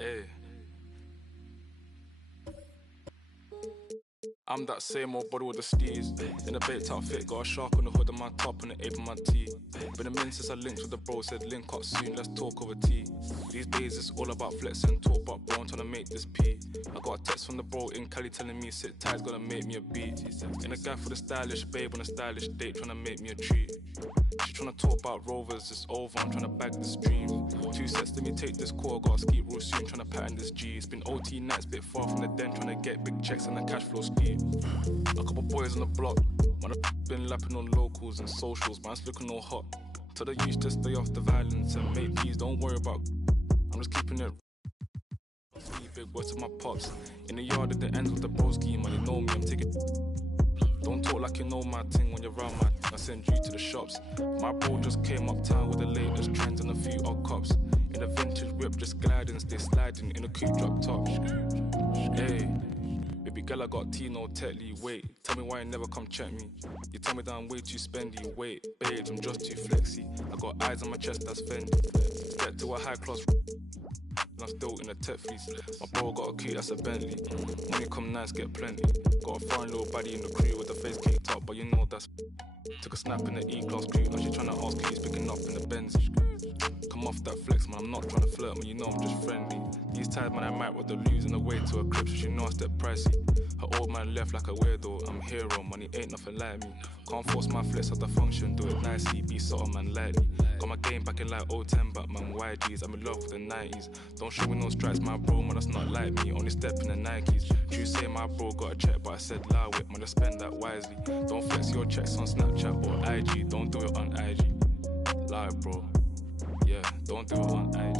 Hey. I'm that same old body with the steez. In a baked outfit, got a shark on the hood of my top and the ape on my tee. Been a minute since I linked with the bro, said link up soon, let's talk over tea. These days it's all about flex and talk, but bro, I'm trying to make this P. I got a text from the bro in Cali telling me sit tight, gonna make me a beat. In a guy for the stylish babe on a stylish date, trying to make me a treat. She tryna talk about rovers, it's over, I'm tryna bag the stream. 2 sets, let me take this call, gotta ski real soon, tryna pattern this G. It's been OT nights, bit far from the den, tryna get big checks and the cash flow scheme. A couple boys on the block, man, I've been lapping on locals and socials, man's looking all hot. Tell the youth to stay off the violence and make peace, don't worry about. I'm just keeping it. Big words to my pops. In the yard at the end of the bro scheme, man, you know me, I'm taking. Don't talk like you know my thing when you're around my thing, I send you to the shops. My bro just came uptown with the latest trends and a few odd cops. In a vintage whip, just gliding, stay sliding in a coupe drop top. Hey, baby girl, I got Tino Tetley, wait. Tell me why you never come check me. You tell me that I'm way too spendy, wait. Babes, I'm just too flexy. I got eyes on my chest, that's Fendi. Get to a high class, I'm still in the tech fleece. My bro got a key, that's a Bentley. Money come nice, get plenty. Got a foreign little baddie in the crew with the face caked up, but you know that's. Took a snap in the E-class crew, now she tryna ask keys, picking up in the Benz. Come off that flex, man, I'm not tryna flirt, man, you know I'm just friendly. These times, man, I might want to lose in the way to a crib, so she know I step pricey. Her old man left like a weirdo, I'm hero, money ain't nothing like me. Can't force my flex at the function, do it nicely, be subtle, man, lightly. Got my game back in like 010, but man, YGs, I'm in love with the 90s. Don't show me no stripes, my bro, man, that's not like me, only step in the Nikes. True say my bro got a check, but I said lie with, man, just spend that wisely. Don't flex your checks on Snapchat or IG, don't do it on IG. Lie, bro, yeah, don't do it on IG.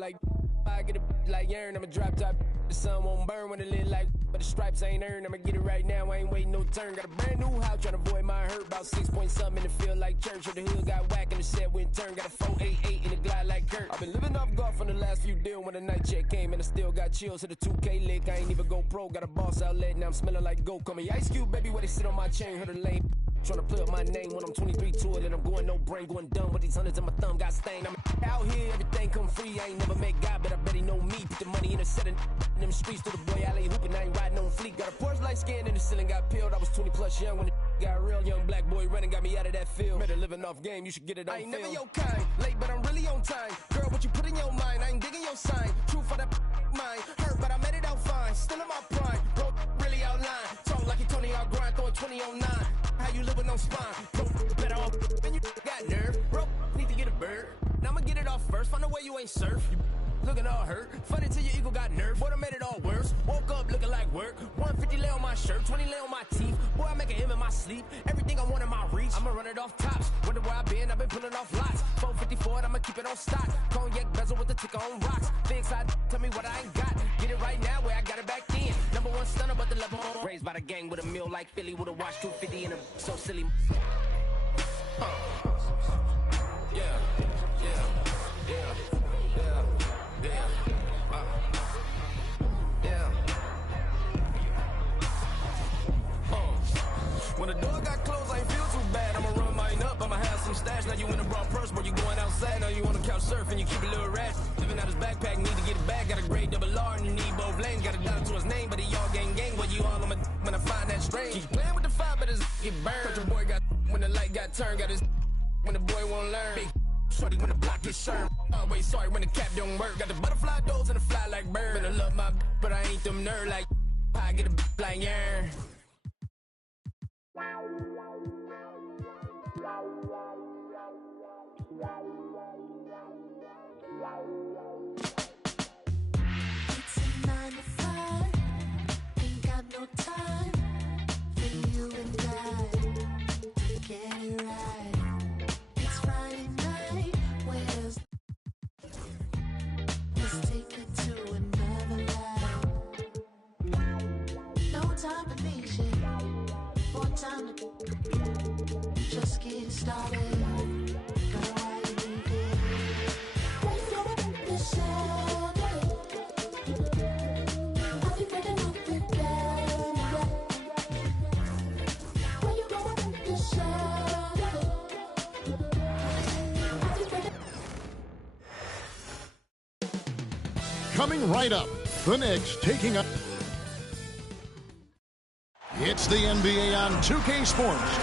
like I get a like Aaron, I'm a drop top. The sun won't burn when it lit like, but the stripes ain't earned. I'ma get it right now, I ain't waiting no turn. Got a brand new house, tryna avoid my hurt. About 6 point something in the field like church. Or the hood got whack and the set went turn. Got a 488 in the glide like Kurt. I've been living off golf on the last few deals. When the night check came and I still got chills. To the 2K lick, I ain't even go pro. Got a boss outlet, now I'm smelling like gold. Call me Ice Cube, baby, where they sit on my chain. Heard a lane. Tryna play up my name when I'm 23 to it, and I'm going no brain, going dumb with these hundreds in my thumb got stained. I'm out here, everything come free. I ain't never met God, but I bet he know me. Put the money in a set in them streets to the boy alley hooping. I ain't riding on fleek. Got a Porsche light skin in the ceiling, got peeled. I was 20 plus young when the got real. Young black boy running, got me out of that field. Better living off game, you should get it on. I ain't never your kind, late but I'm really on time. Girl, what you put in your mind, I ain't digging your sign. True for that mine, hurt but I made it out fine. Still in my prime, bro, really outline. Talk like you Tony out grind, throwing 20 on 9. How you live with no spine? Bro, better off than you got nerve. Bro, need to get a bird. Now I'ma get it off first. Find a way you ain't surf. You looking all hurt. Funny till your ego got nerve. Boy, I made it all worse. Woke up looking like work. 150 lay on my shirt, 20 lay on my teeth. Boy, I make an M in my sleep. Everything I want in my reach. I'ma run it off tops. Wonder where I've been pulling off lots. 454, I'ma keep it on stock. Cognac bezel with the ticker on rocks. Big side, tell me what I ain't got. Get it right now where I got it back then. Number one stunner, but the level on. Raised by the gang with a meal like Philly with a watch 250 and a so silly. Yeah, yeah, yeah, yeah, yeah, yeah. When the door got closed, I ain't feel too bad. I'ma run mine up, I'ma have some stash. Now you in a broad purse, but you going outside. Now you on the couch surfing, you keep a little rat. Living out his backpack, need to get it back. Got a grade double R and you need both lanes. Got a dollar to his name, but he all gang. But you all on my when I find that strange. Keep playing with the fire, but his get burned. But your boy got when the light got turned. Got his when the boy won't learn. Big shorty when the block gets served. Always sorry when the cap don't work. Got the butterfly doors and the fly like bird. Better love my but I ain't them nerd like I get a like yeah. It's a 9 to 5. Ain't got no time for you and I to get it right. It's Friday night. Where's let's take it to another level. No time for leisure. More time to just get started. Girl, why you need it? Why you going to yourself? I'll be breaking up again. Why you going to yourself? I'll be breaking. Coming right up, the Knicks taking up. It's the NBA on 2K Sports.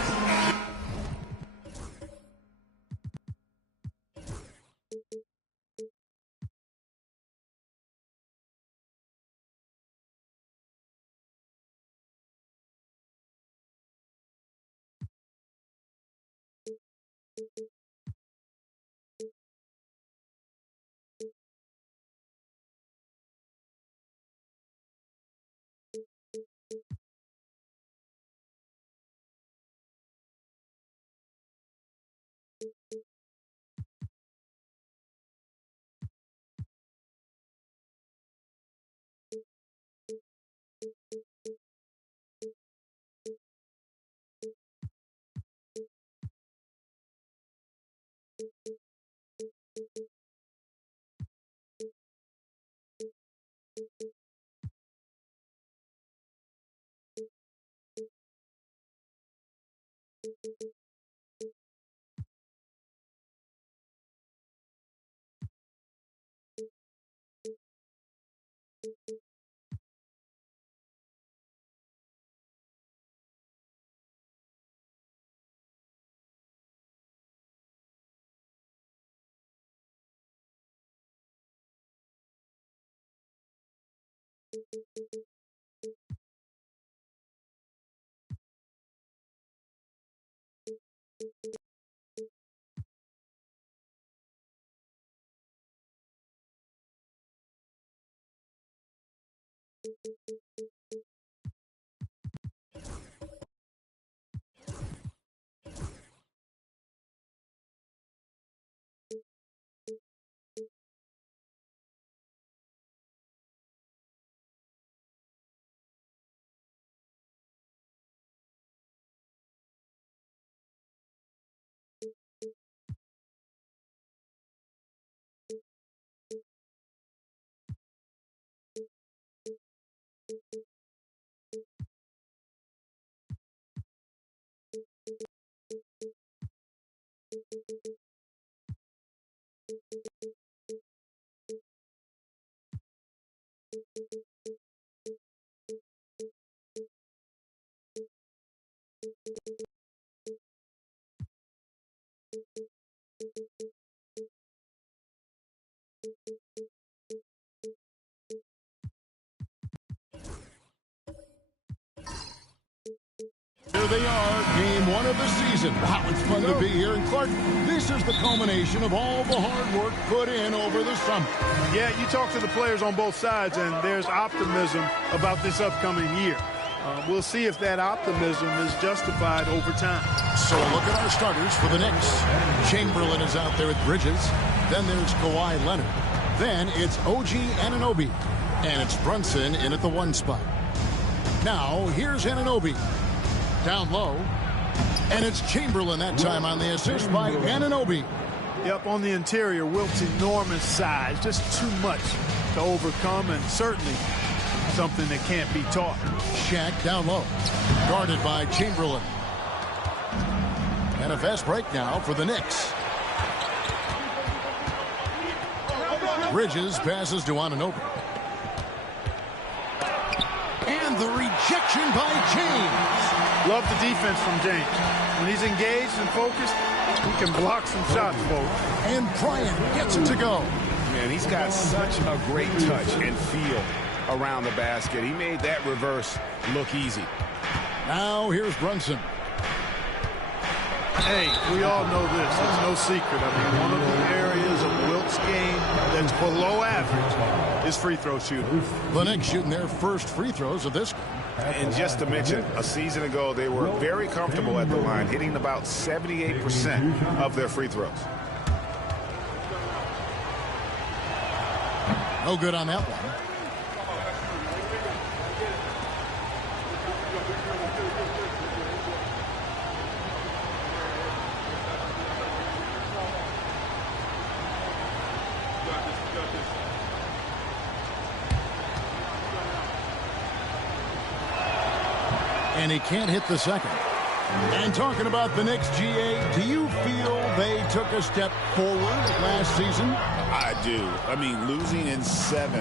Here they are, game one of the season. Wow, it's fun to be here. And Clark, this is the culmination of all the hard work put in over the summer. Yeah, you talk to the players on both sides, and there's optimism about this upcoming year. We'll see if that optimism is justified over time. So a look at our starters for the Knicks. Chamberlain is out there with Bridges. Then there's Kawhi Leonard. Then it's OG Anunoby. And it's Brunson in at the 1 spot. Now, here's Anunoby. Down low. And it's Chamberlain that time on the assist by Anunoby. Yep, on the interior, Wilt's enormous size. Just too much to overcome, and certainly something that can't be taught. Shaq down low. Guarded by Chamberlain. And a fast break now for the Knicks. Bridges passes to Anunoby. And the rejection by James. Love the defense from James. When he's engaged and focused, he can block some shots, folks. And Bryant gets it to go. Man, he's got such a great touch and feel around the basket. He made that reverse look easy. Now here's Brunson. Hey, we all know this. It's no secret. I mean, one of the areas of Wilt's game that's below average is free throw shooting. The Knicks shooting their first free throws of this game. And just to mention, a season ago, they were very comfortable at the line, hitting about 78% of their free throws. No good on that one. And he can't hit the second. And talking about the Knicks, GA, do you feel they took a step forward last season? I do. I mean, losing in 7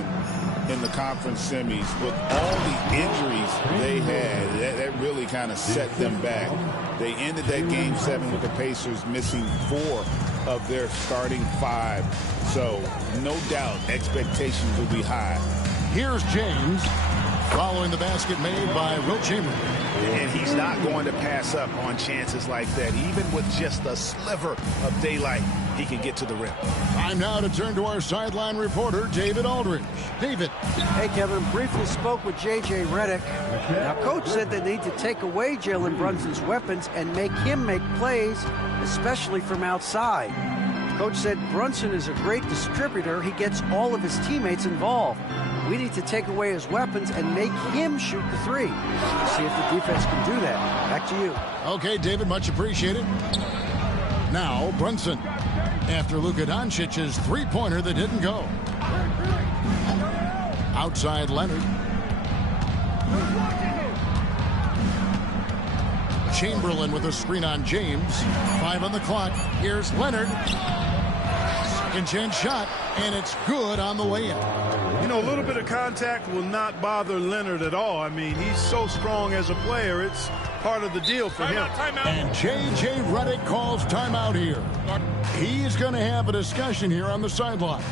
in the conference semis with all the injuries they had, that really kind of set them back. They ended that game 7 with the Pacers missing 4 of their starting 5. So, no doubt, expectations will be high. Here's James following the basket made by Wilt Chamberlain. And he's not going to pass up on chances like that. Even with just a sliver of daylight, he can get to the rim. Time now to turn to our sideline reporter, David Aldridge. David. Hey, Kevin, briefly spoke with J.J. Redick. Now, Coach said they need to take away Jalen Brunson's weapons and make him make plays, especially from outside. Coach said Brunson is a great distributor. He gets all of his teammates involved. We need to take away his weapons and make him shoot the 3. We'll see if the defense can do that. Back to you. Okay, David, much appreciated. Now, Brunson. After Luka Doncic's three-pointer that didn't go. Outside Leonard. Chamberlain with a screen on James. 5 on the clock. Here's Leonard. Second chance shot, and it's good on the way in. You know, a little bit of contact will not bother Leonard at all. I mean, he's so strong as a player. It's part of the deal for him. And J.J. Redick calls timeout here. He's going to have a discussion here on the sideline.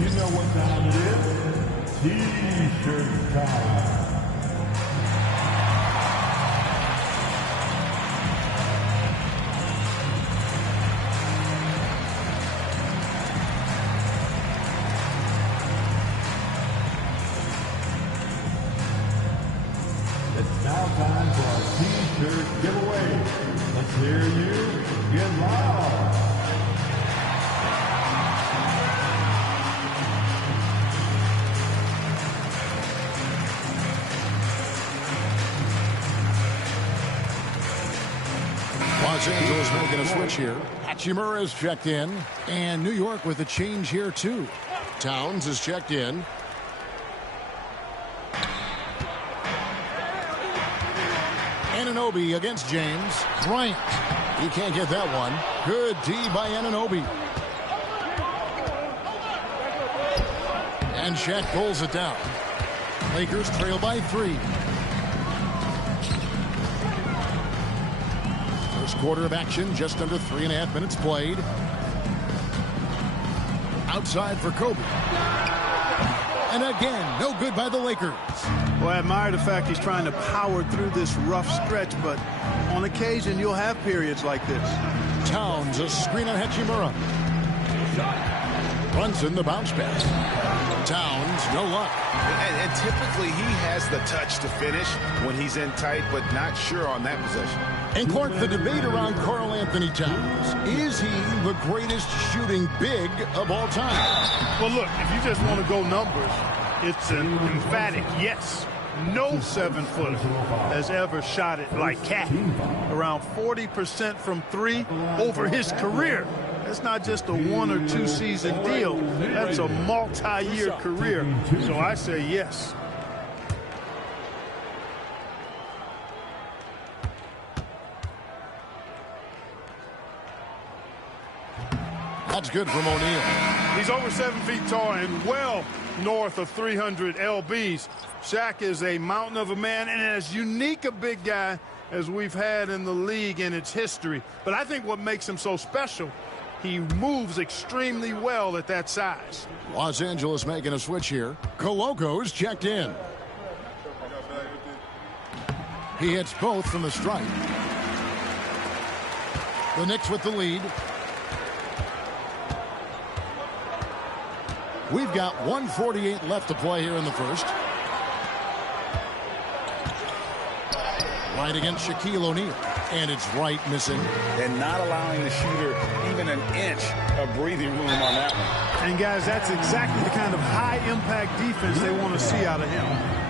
You know what time it is? T-shirt time. It's now time for our T-shirt giveaway. Let's hear you get loud. Los Angeles making a switch here. Hachimura is checked in. And New York with a change here, too. Towns is checked in. Anunoby against James. Bryant. He can't get that one. Good D by Anunoby. And Shaq pulls it down. Lakers trail by 3. First quarter of action, just under 3.5 minutes played. Outside for Kobe. And again, no good by the Lakers. Well, I admire the fact he's trying to power through this rough stretch, but on occasion you'll have periods like this. Towns, a screen on Hachimura. Brunson, the bounce pass. Towns, no luck. And typically he has the touch to finish when he's in tight, but not sure on that possession. And Clark, the debate around Karl Anthony Towns. Is he the greatest shooting big of all time? Well, look, if you just want to go numbers, it's an emphatic yes. No 7-footer has ever shot it like Cat. Around 40% from 3 over his career. That's not just a 1 or 2 season deal. That's a multi-year career. So I say yes. That's good from O'Neal. He's over 7 feet tall and well north of 300 lbs. Shaq is a mountain of a man and as unique a big guy as we've had in the league in its history. But I think what makes him so special, he moves extremely well at that size. Los Angeles making a switch here. Coloco's checked in. He hits both from the stripe. The Knicks with the lead. We've got 1:48 left to play here in the first. Right against Shaquille O'Neal. And it's right missing. And not allowing the shooter even an inch of breathing room on that one. And guys, that's exactly the kind of high-impact defense they want to see out of him.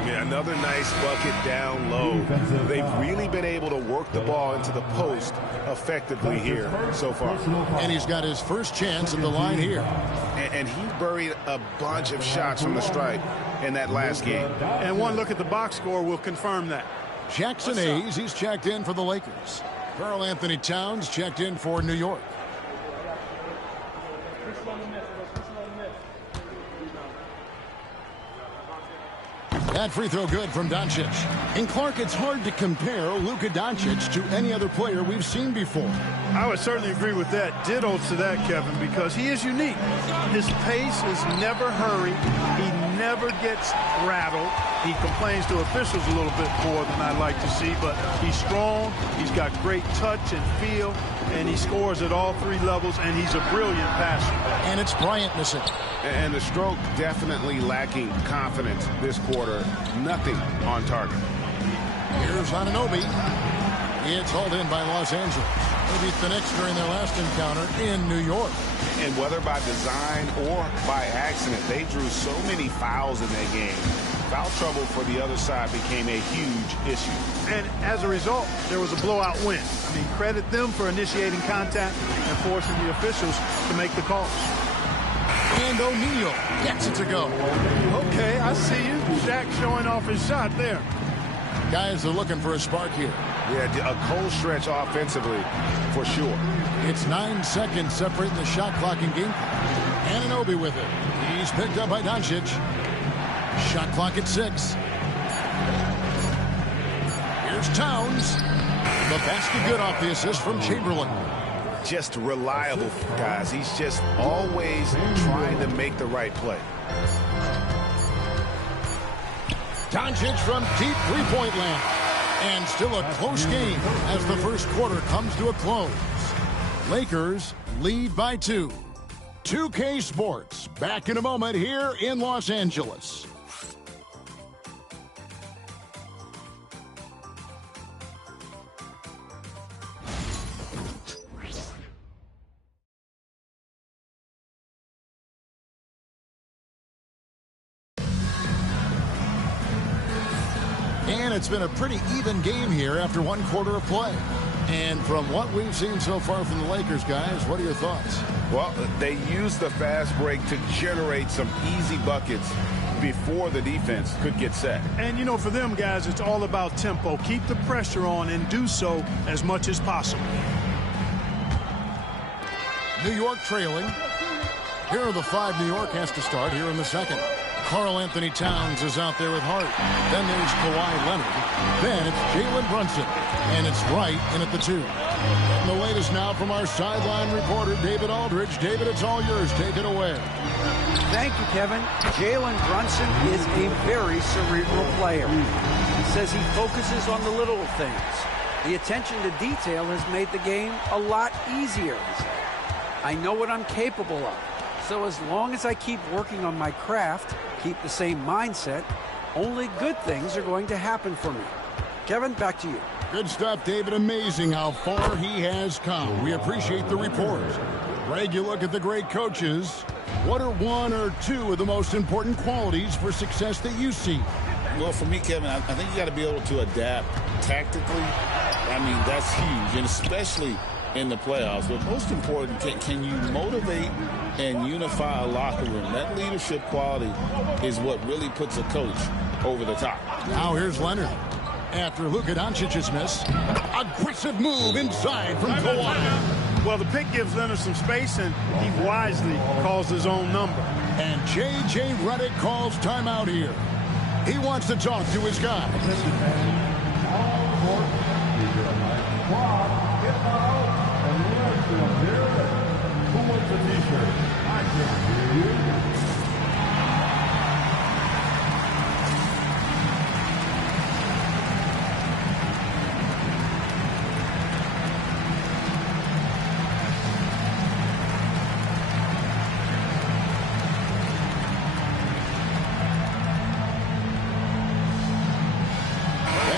Yeah, another nice bucket down low. They've really been able to work the ball into the post effectively here so far. And he's got his first chance at the line here. And he buried a bunch of shots from the stripe in that last game. And one look at the box score will confirm that. Jackson Hayes, he's checked in for the Lakers. Karl Anthony Towns checked in for New York. That free throw good from Doncic. And Clark, it's hard to compare Luka Doncic to any other player we've seen before. I would certainly agree with that. Ditto to that, Kevin, because he is unique. His pace is never hurried. He never gets rattled. He complains to officials a little bit more than I'd like to see, but he's strong. He's got great touch and feel, and he scores at all 3 levels, and he's a brilliant passer. And it's Bryant missing. And the stroke definitely lacking confidence this quarter. Nothing on target. Here's Anunoby. It's hauled in by Los Angeles. They beat the Knicks during their last encounter in New York. And whether by design or by accident, they drew so many fouls in that game. Foul trouble for the other side became a huge issue. And as a result, there was a blowout win. I mean, credit them for initiating contact and forcing the officials to make the calls. And O'Neal gets it to go. Okay, I see you. Shaq showing off his shot there. Guys are looking for a spark here. Yeah, a cold stretch offensively, for sure. It's 9 seconds separating the shot clock and game clock. Anunoby with it. He's picked up by Doncic. Shot clock at 6. Here's Towns. The basket good off the assist from Chamberlain. Just reliable, guys. He's just always trying to make the right play. Doncic from deep three-point land. And still a close game as the first quarter comes to a close. Lakers lead by 2. 2K Sports back in a moment here in Los Angeles. And it's been a pretty even game here after 1 quarter of play. And from what we've seen so far from the Lakers, guys, what are your thoughts? Well, they used the fast break to generate some easy buckets before the defense could get set. And, you know, for them, guys, it's all about tempo. Keep the pressure on and do so as much as possible. New York trailing. Here are the 5 New York has to start here in the second. Karl Anthony Towns is out there with Hart. Then there's Kawhi Leonard. Then it's Jalen Brunson. And it's Wright in at the 2. And the latest now from our sideline reporter, David Aldridge. David, it's all yours. Take it away. Thank you, Kevin. Jalen Brunson is a very cerebral player. He says he focuses on the little things. The attention to detail has made the game a lot easier. I know what I'm capable of. So as long as I keep working on my craft, keep the same mindset, only good things are going to happen for me. Kevin, back to you. Good stuff, David. Amazing how far he has come. We appreciate the report. Greg, you look at the great coaches. What are 1 or 2 of the most important qualities for success that you see? Well, for me, Kevin, I think you got to be able to adapt tactically. I mean, that's huge, and especially in the playoffs. But most important, can you motivate and unify a locker room? That leadership quality is what really puts a coach over the top. Now here's Leonard. After Luka Doncic's miss, aggressive move inside from Kawhi. Well, the pick gives Leonard some space, and he wisely calls his own number. And J.J. Redick calls timeout here. He wants to talk to his guy. Who wants a t-shirt? I can't hear you.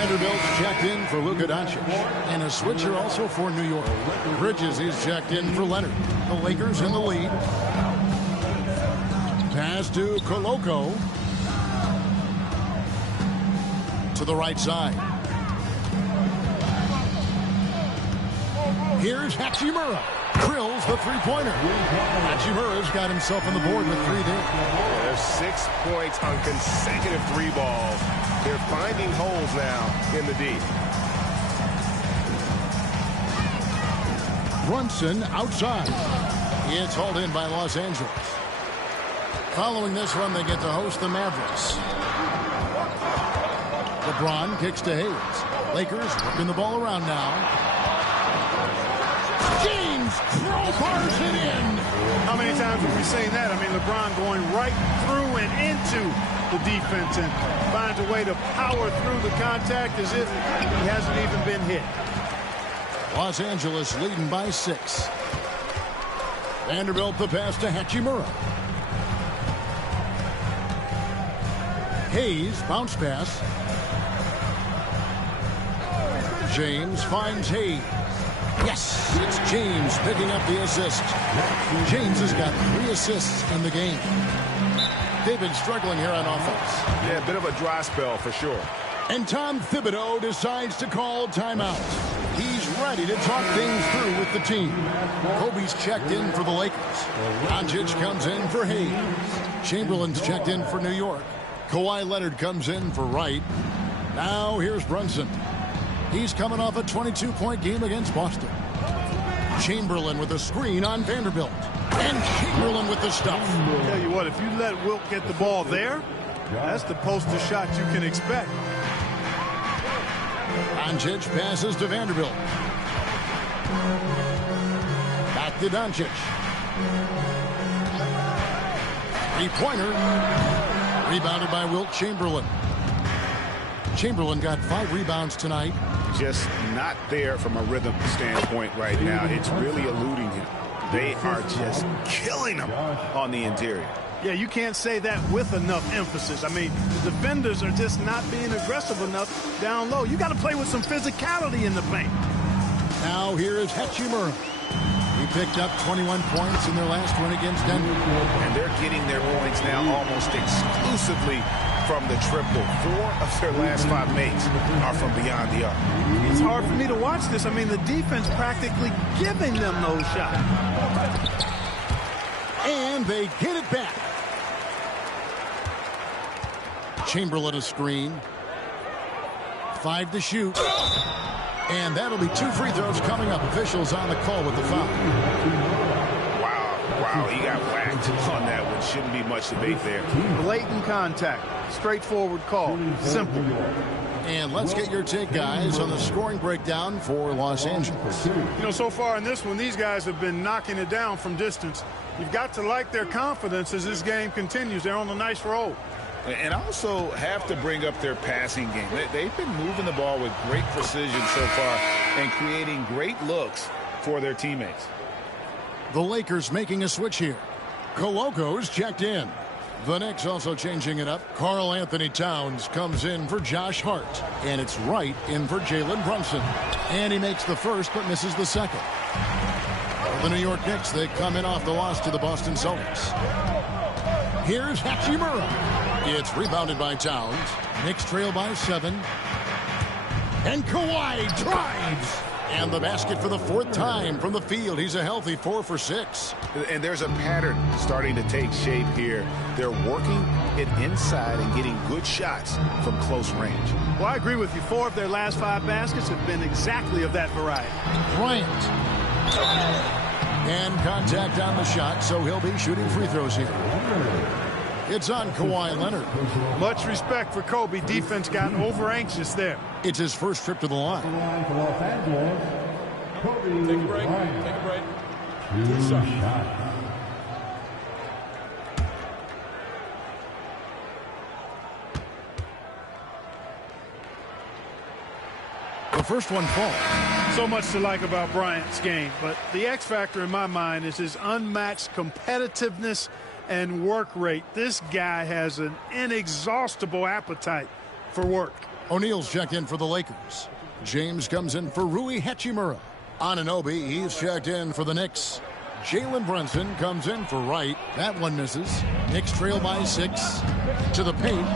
Vanderbilt's checked in for Luka Doncic. And a switcher also for New York. Bridges is checked in for Leonard. The Lakers in the lead. Pass to Koloko. To the right side. Here's Hachimura. Drills the three-pointer. Hachimura's got himself on the board with 3 there. There's 6 points on consecutive 3 balls. They're finding holes now in the D. Brunson outside. It's hauled in by Los Angeles. Following this one, they get to host the Mavericks. LeBron kicks to Hayes. Lakers working the ball around now. James crowbars it in. How many times have we seen that? I mean, LeBron going right through and into the defense and finds a way to power through the contact as if he hasn't even been hit. Los Angeles leading by 6. Vanderbilt the pass to Hachimura. Hayes bounce pass. James finds Hayes. Yes, it's James picking up the assist. James has got 3 assists in the game. David struggling here on offense. Yeah, a bit of a dry spell for sure. And Tom Thibodeau decides to call timeout. He's ready to talk things through with the team. Kobe's checked in for the Lakers. Doncic comes in for Hayes. Chamberlain's checked in for New York. Kawhi Leonard comes in for Wright. Now here's Brunson. He's coming off a 22-point game against Boston. Chamberlain with a screen on Vanderbilt. And Chamberlain with the stuff. I'll tell you what, if you let Wilt get the ball there, that's the poster shot you can expect. Doncic passes to Vanderbilt. Back to Doncic. 3-pointer. Rebounded by Wilt Chamberlain. Chamberlain got 5 rebounds tonight. Just not there from a rhythm standpoint right now. It's really eluding him. They are just killing him on the interior. Yeah, you can't say that with enough emphasis. I mean, the defenders are just not being aggressive enough down low. You got to play with some physicality in the paint. Now here is Hachimura. He picked up 21 points in their last win against Denver. And they're getting their points now almost exclusively from the triple. 4 of their last 5 makes are from beyond the arc. It's hard for me to watch this. I mean, the defense practically giving them those shots. And they get it back. Chamberlain a screen. 5 to shoot. And that'll be 2 free throws coming up. Officials on the call with the foul. Wow, he got whacked on that one. Shouldn't be much debate there. Blatant contact. Straightforward call. Simple. And let's get your take, guys, on the scoring breakdown for Los Angeles. You know, so far in this one, these guys have been knocking it down from distance. You've got to like their confidence as this game continues. They're on a nice roll. And also have to bring up their passing game. They've been moving the ball with great precision so far and creating great looks for their teammates. The Lakers making a switch here. Coloco's checked in. The Knicks also changing it up. Karl Anthony Towns comes in for Josh Hart. And it's Wright in for Jalen Brunson. And he makes the first but misses the second. For the New York Knicks, they come in off the loss to the Boston Celtics. Here's Hachimura. It's rebounded by Towns. Knicks trail by 7. And Kawhi drives. And the basket for the 4th time from the field. He's a healthy 4 for 6. And there's a pattern starting to take shape here. They're working it inside and getting good shots from close range. Well, I agree with you. 4 of their last 5 baskets have been exactly of that variety. Bryant. And contact on the shot, so he'll be shooting free throws here. It's on Kawhi Leonard. Much respect for Kobe. Defense got over anxious there. It's his first trip to the line. Take a break. Take a break. Good shot. The first one falls. So much to like about Bryant's game, but the X factor in my mind is his unmatched competitiveness and work rate. This guy has an inexhaustible appetite for work. O'Neal's checked in for the Lakers. James comes in for Rui Hachimura. Anunoby, he's checked in for the Knicks. Jalen Brunson comes in for Wright. That one misses. Knicks trail by 6. To the paint.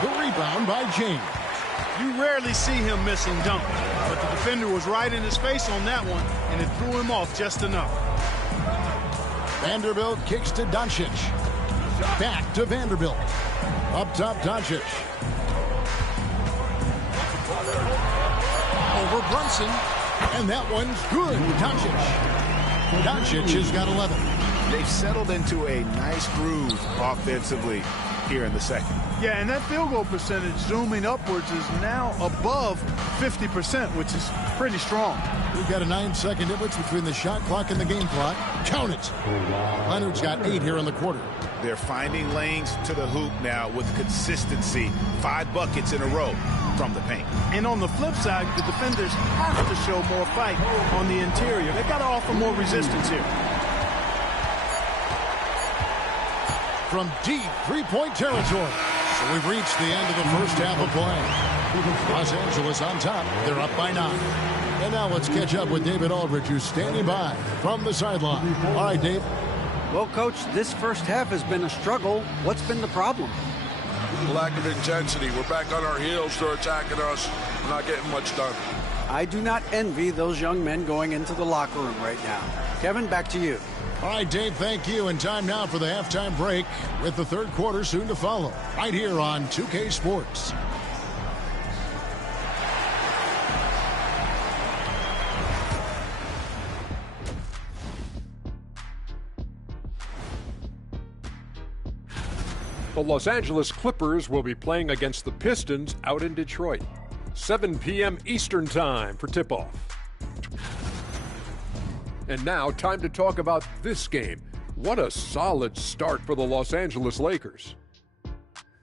The rebound by James. You rarely see him missing dunks, but the defender was right in his face on that one, and it threw him off just enough. Vanderbilt kicks to Doncic. Back to Vanderbilt. Up top, Doncic. Over Brunson. And that one's good. Doncic has got 11. They've settled into a nice groove offensively here in the second. Yeah, and that field goal percentage zooming upwards is now above 50%, which is pretty strong. We've got a 9-second difference between the shot clock and the game clock. Count it. Leonard's got 8 here in the quarter. They're finding lanes to the hoop now with consistency. 5 buckets in a row from the paint. And on the flip side, the defenders have to show more fight on the interior. They've got to offer more resistance here. From deep three-point territory. So we've reached the end of the first half of play. Los Angeles on top. They're up by 9. And now let's catch up with David Aldridge, who's standing by from the sideline. All right, Dave. Well, Coach, this first half has been a struggle. What's been the problem? Lack of intensity. We're back on our heels. They're attacking us. We're not getting much done. I do not envy those young men going into the locker room right now. Kevin, back to you. All right, Dave, thank you. And time now for the halftime break with the third quarter soon to follow. Right here on 2K Sports. The Los Angeles Clippers will be playing against the Pistons out in Detroit. 7 p.m. Eastern Time for tip-off. And now, time to talk about this game. What a solid start for the Los Angeles Lakers.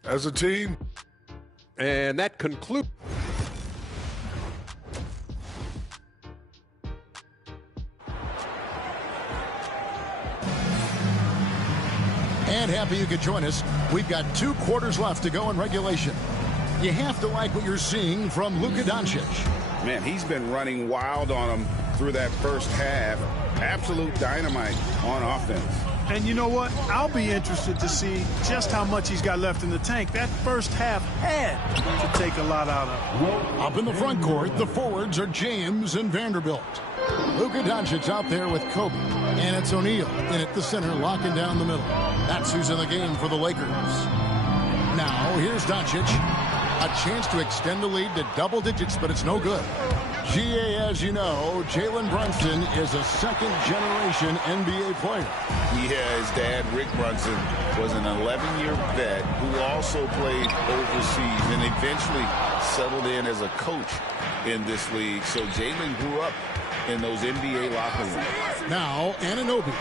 As a team. And that concludes. And happy you could join us. We've got 2 quarters left to go in regulation. You have to like what you're seeing from Luka Doncic. Man, he's been running wild on him through that first half. Absolute dynamite on offense. And you know what? I'll be interested to see just how much he's got left in the tank. That first half had to take a lot out of. Up in the front court, the forwards are James and Vanderbilt. Luka Doncic out there with Kobe. And it's O'Neal in at the center, locking down the middle. That's who's in the game for the Lakers. Now, here's Doncic. A chance to extend the lead to double digits, but it's no good. GA, as you know, Jalen Brunson is a second-generation NBA player. His dad, Rick Brunson, was an 11-year vet who also played overseas and eventually settled in as a coach in this league. So Jalen grew up in those NBA locker rooms. Now, Anunoby,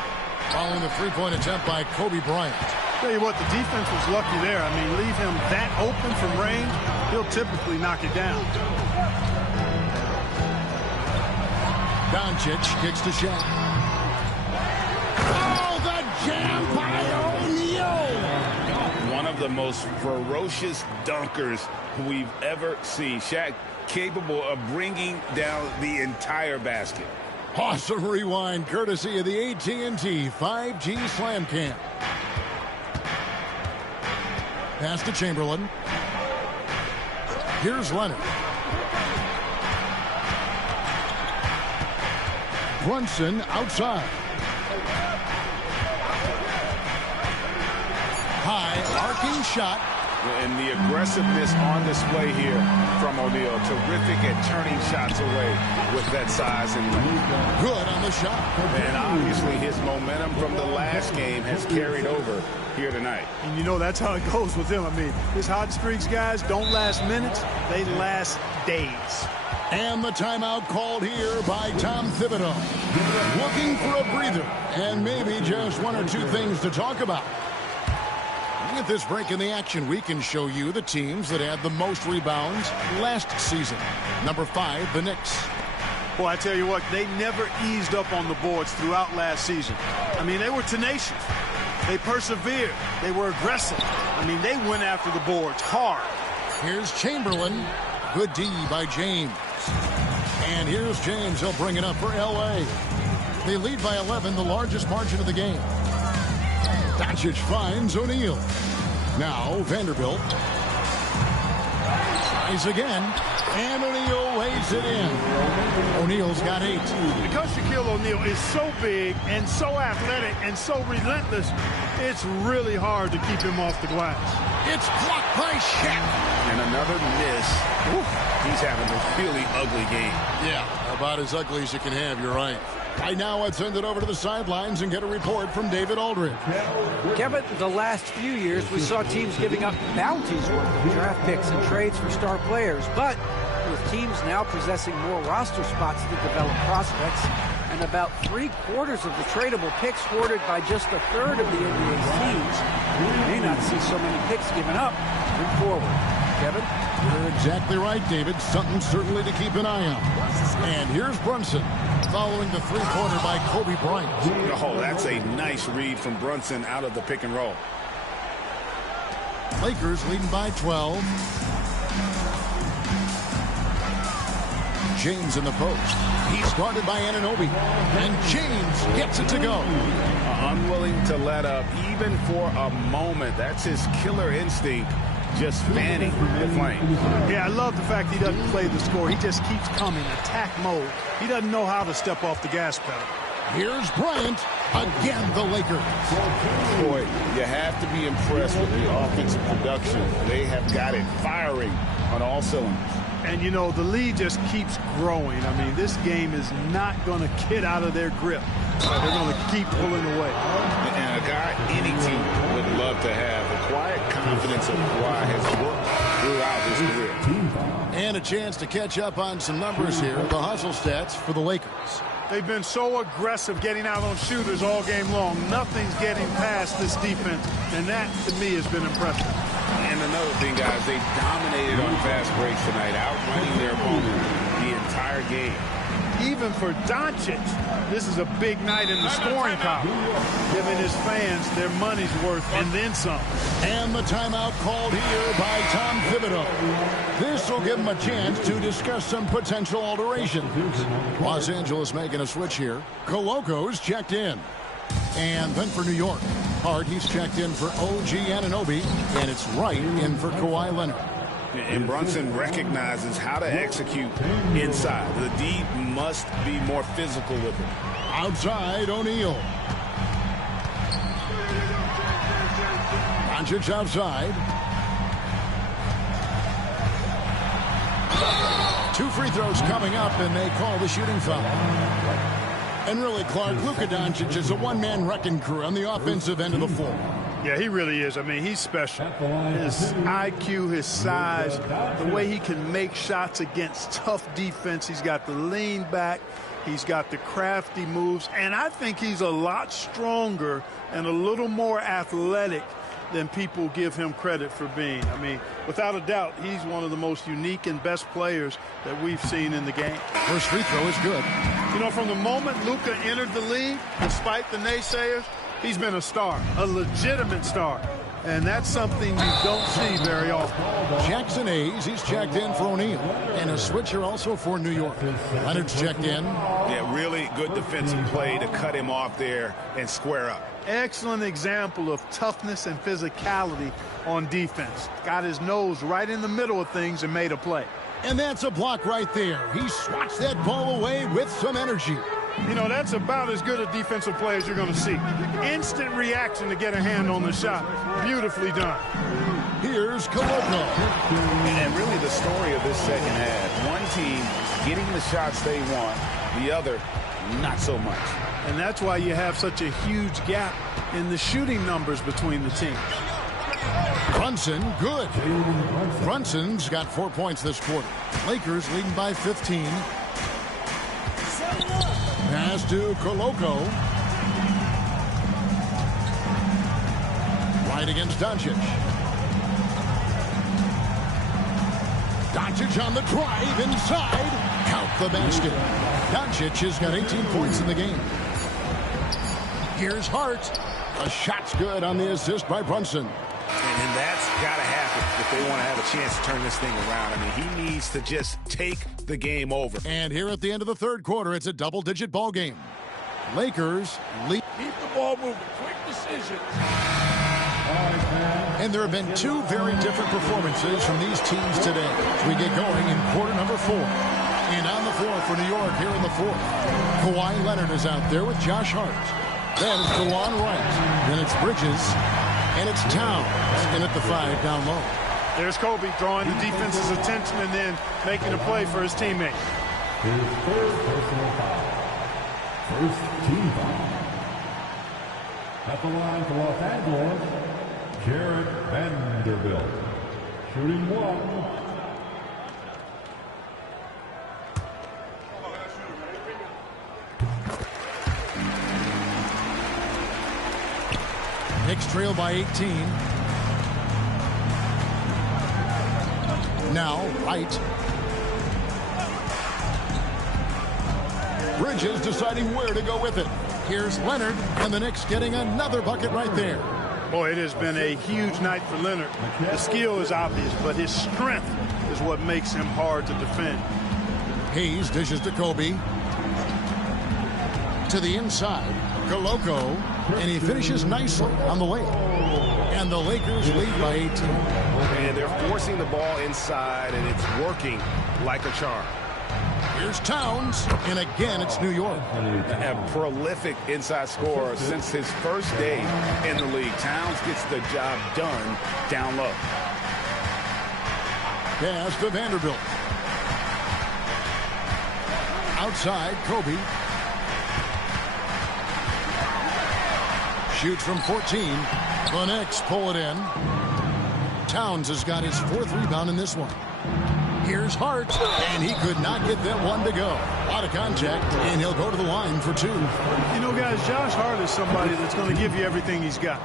following the three-point attempt by Kobe Bryant. Tell you what, the defense was lucky there. I mean, leave him that open from range, he'll typically knock it down. Doncic kicks to Shaq. Oh, the jam by O'Neal! One of the most ferocious dunkers we've ever seen. Shaq capable of bringing down the entire basket. Awesome rewind, courtesy of the AT&T 5G Slam Cam. Pass to Chamberlain. Here's Leonard. Brunson outside. High arcing shot. And the aggressiveness on display here from O'Neal. Terrific at turning shots away with that size and length. Good on the shot. And obviously his momentum from the last game has carried over here tonight. And you know that's how it goes with him. I mean, his hot streaks, guys, don't last minutes. They last days. And the timeout called here by Tom Thibodeau. Looking for a breather and maybe just one or two things to talk about. At this break in the action, we can show you the teams that had the most rebounds last season. Number 5, the Knicks. Boy, I tell you what, they never eased up on the boards throughout last season. I mean, they were tenacious. They persevered. They were aggressive. I mean, they went after the boards hard. Here's Chamberlain. Good D by James. And here's James. He'll bring it up for L.A. They lead by 11, the largest margin of the game. Doncic finds O'Neal. Now Vanderbilt tries again, and O'Neal lays it in. O'Neal's got 8. Because Shaquille O'Neal is so big and so athletic and so relentless, it's really hard to keep him off the glass. It's blocked by Shaq. And another miss. He's having a really ugly game. Yeah, about as ugly as you can have, you're right. Right now, let's send it over to the sidelines and get a report from David Aldridge. Kevin, the last few years, we saw teams giving up bounties worth of draft picks and trades for star players. But with teams now possessing more roster spots to develop prospects, and about 3/4 of the tradable picks hoarded by just a third of the NBA's teams, we may not see so many picks given up moving forward. Kevin? You're exactly right, David. Something certainly to keep an eye on. And here's Brunson, following the three-pointer by Kobe Bryant. Oh, that's a nice read from Brunson out of the pick and roll. Lakers leading by 12. James in the post. He's guarded by Anunoby. And James gets it to go. Unwilling to let up even for a moment. That's his killer instinct. Just fanning the flames. Yeah, I love the fact he doesn't play the score. He just keeps coming, attack mode. He doesn't know how to step off the gas pedal. Here's Bryant. Again, the Lakers. Boy, you have to be impressed with the offensive production. They have got it firing on all cylinders. And, you know, the lead just keeps growing. I mean, this game is not going to get out of their grip. They're going to keep pulling away. And a guy any team would love to have. The quiet confidence of Kawhi has worked throughout his career. And a chance to catch up on some numbers here. The hustle stats for the Lakers. They've been so aggressive getting out on shooters all game long. Nothing's getting past this defense, and that, to me, has been impressive. And another thing, guys, they dominated on fast breaks tonight, outrunning their opponent the entire game. Even for Doncic, this is a big night in the scoring column, giving his fans their money's worth and then some. And the timeout called here by Tom Thibodeau. This will give him a chance to discuss some potential alterations. Los Angeles making a switch here. Coloco's checked in. And then for New York, Hart, he's checked in for OG Anunoby, and it's Wright in for Kawhi Leonard. And Brunson recognizes how to execute inside. The D must be more physical with it. Outside, O'Neal. Doncic outside. 2 free throws coming up, and they call the shooting foul. And really, Clark, Luka Doncic is a one-man wrecking crew on the offensive end of the floor. Yeah, he really is. I mean, he's special. His IQ, his size, the way he can make shots against tough defense. He's got the lean back. He's got the crafty moves. And I think he's a lot stronger and a little more athletic than people give him credit for being. I mean, without a doubt, he's one of the most unique and best players that we've seen in the game. First free throw is good. You know, from the moment Luka entered the league, despite the naysayers, he's been a star, a legitimate star. And that's something you don't see very often. Jackson Hayes, he's checked in for O'Neal. And a switcher also for New York. Leonard's checked in. Yeah, really good defensive play to cut him off there and square up. Excellent example of toughness and physicality on defense. Got his nose right in the middle of things and made a play. And that's a block right there. He swats that ball away with some energy. You know, that's about as good a defensive play as you're going to see. Instant reaction to get a hand on the shot. Beautifully done. Here's Koloko. And really the story of this second half. One team getting the shots they want, the other not so much. And that's why you have such a huge gap in the shooting numbers between the teams. Brunson, good. Brunson's got 4 points this quarter. Lakers leading by 15. Pass to Koloko. Right against Doncic. Doncic on the drive inside. Count the basket. Doncic has got 18 points in the game. Here's Hart. A shot's good on the assist by Brunson. And that's got to happen if they want to have a chance to turn this thing around. I mean, he needs to just take the game over. And here at the end of the third quarter, it's a double-digit ball game. Lakers lead. Keep the ball moving. Quick decision. And there have been 2 very different performances from these teams today as we get going in quarter number 4. And on the floor for New York here in the fourth, Kawhi Leonard is out there with Josh Hart. Then it's DeLon Wright. Then it's Bridges. And it's Towns in at the 5 down low. There's Kobe drawing the defense's attention and then making a play for his teammate. His third personal foul. First team foul. At the line for Los Angeles, Jared Vanderbilt. Shooting 1. Knicks trail by 18. Now, Wright. Bridges deciding where to go with it. Here's Leonard, and the Knicks getting another bucket right there. Boy, it has been a huge night for Leonard. The skill is obvious, but his strength is what makes him hard to defend. Hayes dishes to Kobe. To the inside, Koloko, and he finishes nicely on the layup. And the Lakers lead by 18. And they're forcing the ball inside, and it's working like a charm. Here's Towns, and again it's New York. A prolific inside scorer since his first day in the league. Towns gets the job done down low. Pass to Vanderbilt. Outside, Kobe. Shoots from 14. The Knicks pull it in. Towns has got his 4th rebound in this one. Here's Hart, and he could not get that one to go. Out of contact, and he'll go to the line for 2. You know, guys, Josh Hart is somebody that's going to give you everything he's got.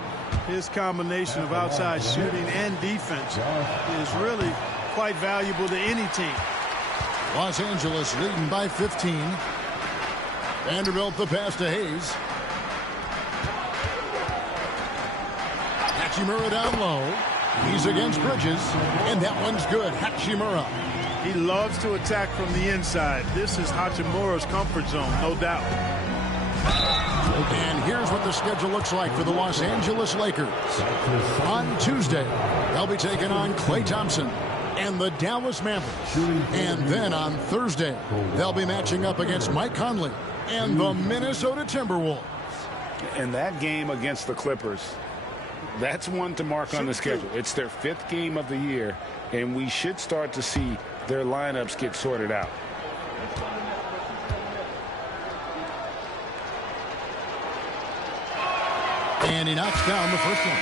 His combination of outside shooting and defense is really quite valuable to any team. Los Angeles leading by 15. Vanderbilt the pass to Hayes. Hachimura down low. He's against Bridges, and that one's good. Hachimura. He loves to attack from the inside. This is Hachimura's comfort zone, no doubt. And here's what the schedule looks like for the Los Angeles Lakers. On Tuesday, they'll be taking on Klay Thompson and the Dallas Mavericks. And then on Thursday, they'll be matching up against Mike Conley and the Minnesota Timberwolves. And that game against the Clippers, that's one to mark on the schedule. It's their 5th game of the year, and we should start to see their lineups get sorted out. And he knocks down the first one.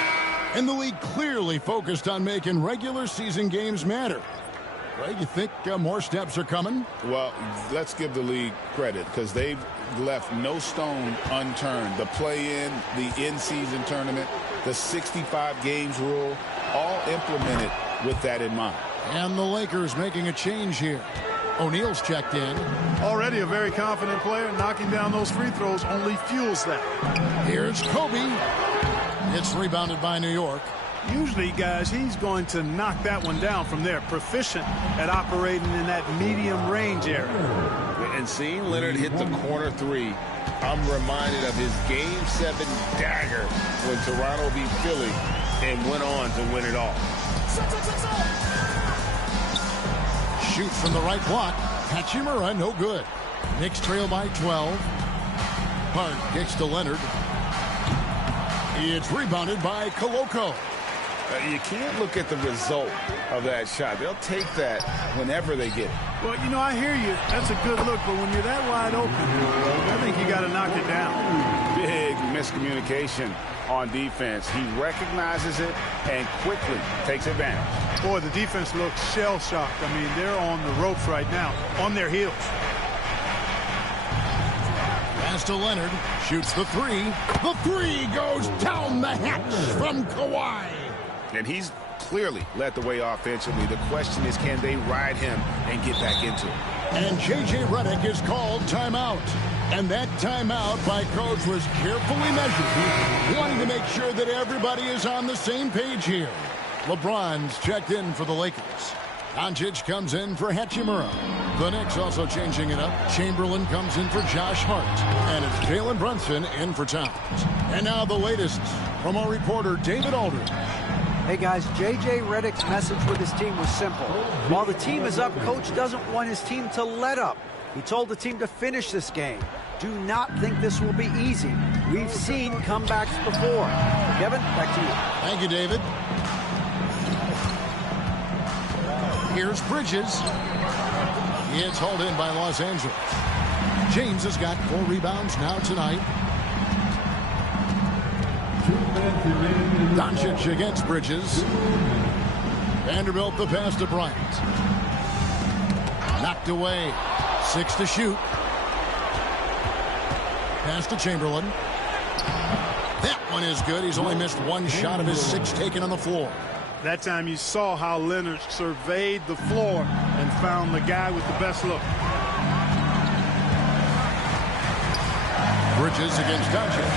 And the league clearly focused on making regular season games matter. Well, you think more steps are coming? Well, let's give the league credit because they've left no stone unturned. The play-in, the in-season tournament, the 65 games rule, all implemented with that in mind. And the Lakers making a change here. O'Neal's checked in. Already a very confident player. Knocking down those free throws only fuels that. Here's Kobe. It's rebounded by New York. Usually, guys, he's going to knock that one down from there. Proficient at operating in that medium range area. And seeing Leonard hit the corner three, I'm reminded of his Game 7 dagger when Toronto beat Philly and went on to win it all. Shoots from the right block. Hachimura, no good. Knicks trail by 12. Hart kicks to Leonard. It's rebounded by Koloko. You can't look at the result of that shot. They'll take that whenever they get it. Well, you know, I hear you. That's a good look, but when you're that wide open, I think you got to knock it down. Big miscommunication on defense. He recognizes it and quickly takes advantage. Boy, the defense looks shell-shocked. I mean, they're on the ropes right now, on their heels. Pass to Leonard. Shoots the three. The three goes down the hatch from Kawhi. And he's clearly led the way offensively. The question is, can they ride him and get back into it? And J.J. Redick is called timeout. And that timeout by coach was carefully measured, wanting to make sure that everybody is on the same page here. LeBron's checked in for the Lakers. Doncic comes in for Hachimura. The Knicks also changing it up. Chamberlain comes in for Josh Hart. And it's Jalen Brunson in for Towns. And now the latest from our reporter, David Aldridge. Hey guys, J.J. Redick's message with his team was simple. While the team is up, coach doesn't want his team to let up. He told the team to finish this game. Do not think this will be easy. We've seen comebacks before. Kevin, back to you. Thank you, David. Here's Bridges. It's hauled in by Los Angeles. James has got 4 rebounds now tonight. Doncic against Bridges. Vanderbilt the pass to Bryant. Knocked away. 6 to shoot. Pass to Chamberlain. That one is good. He's only missed 1 shot of his 6 taken on the floor. That time you saw how Leonard surveyed the floor and found the guy with the best look. Bridges against Doncic.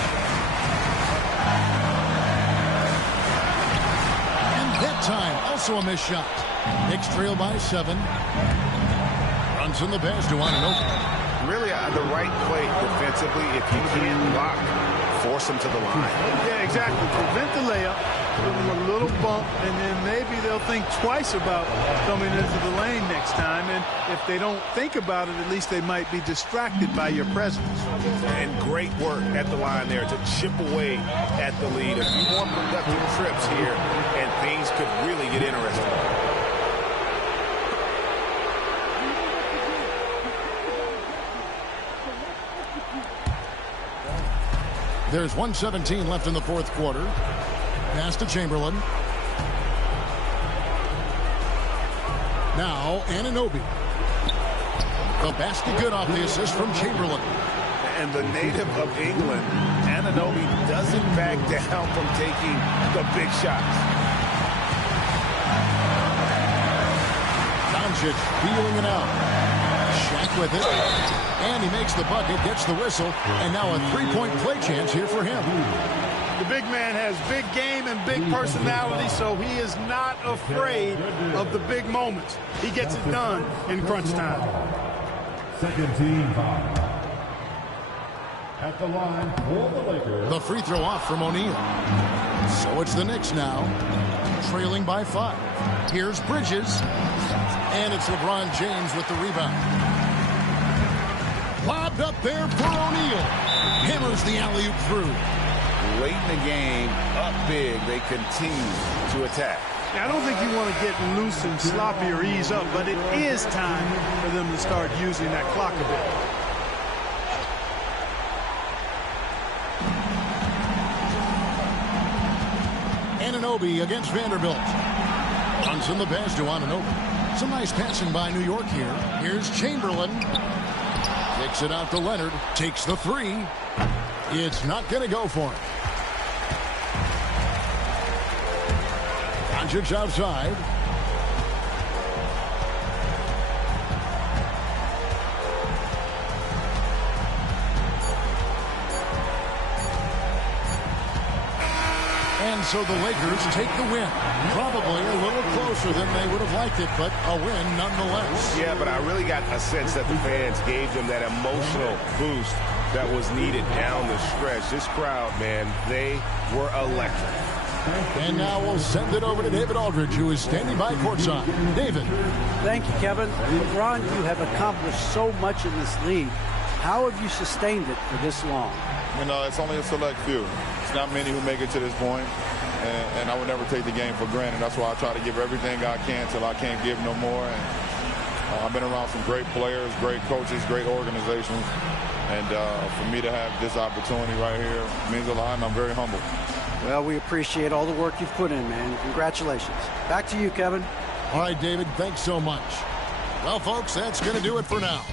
And that time, also a missed shot. Knicks trail by 7. Runs in the pass to Anunoby. Really the right play defensively. If you can't block, force him to the line. Yeah, exactly. Prevent the layup. Give them a little bump, and then maybe they'll think twice about coming into the lane next time. And if they don't think about it, at least they might be distracted by your presence. And great work at the line there to chip away at the lead. A few more productive trips here, and things could really get interesting. There's 1:17 left in the 4th quarter. Pass to Chamberlain. Now Anunoby. The basket good off the assist from Chamberlain. And the native of England, Anunoby doesn't back down from taking the big shots. Doncic feeling it out. Shaq with it. And he makes the bucket, gets the whistle, and now a 3-point play chance here for him. The big man has big game and big personality, so he is not afraid of the big moments. He gets it done in crunch time. Second team foul. At the line for the Lakers. The free throw off from O'Neal. So it's the Knicks now, trailing by 5. Here's Bridges. And it's LeBron James with the rebound. Lobbed up there for O'Neal. Hammers the alley-oop through. Late in the game, up big, they continue to attack. I don't think you want to get loose and sloppy or ease up, but it is time for them to start using that clock a bit. Anunoby against Vanderbilt. Brunson the pass to Anunoby. Some nice passing by New York here. Here's Chamberlain. Kicks it out to Leonard. Takes the 3. It's not going to go for him. Doncic outside. And so the Lakers take the win. Probably a little closer than they would have liked it, but a win nonetheless. Yeah, but I really got a sense that the fans gave them that emotional boost that was needed down the stretch. This crowd, man, they were electric. And now we'll send it over to David Aldridge, who is standing by courtside. David. Thank you, Kevin. LeBron, you have accomplished so much in this league. How have you sustained it for this long? You know, it's only a select few. It's not many who make it to this point, and I would never take the game for granted. That's why I try to give everything I can till I can't give no more. And I've been around some great players, great coaches, great organizations, and for me to have this opportunity right here means a lot, and I'm very humbled. Well, we appreciate all the work you've put in, man. Congratulations. Back to you, Kevin. All right, David, thanks so much. Well, folks, that's going to do it for now.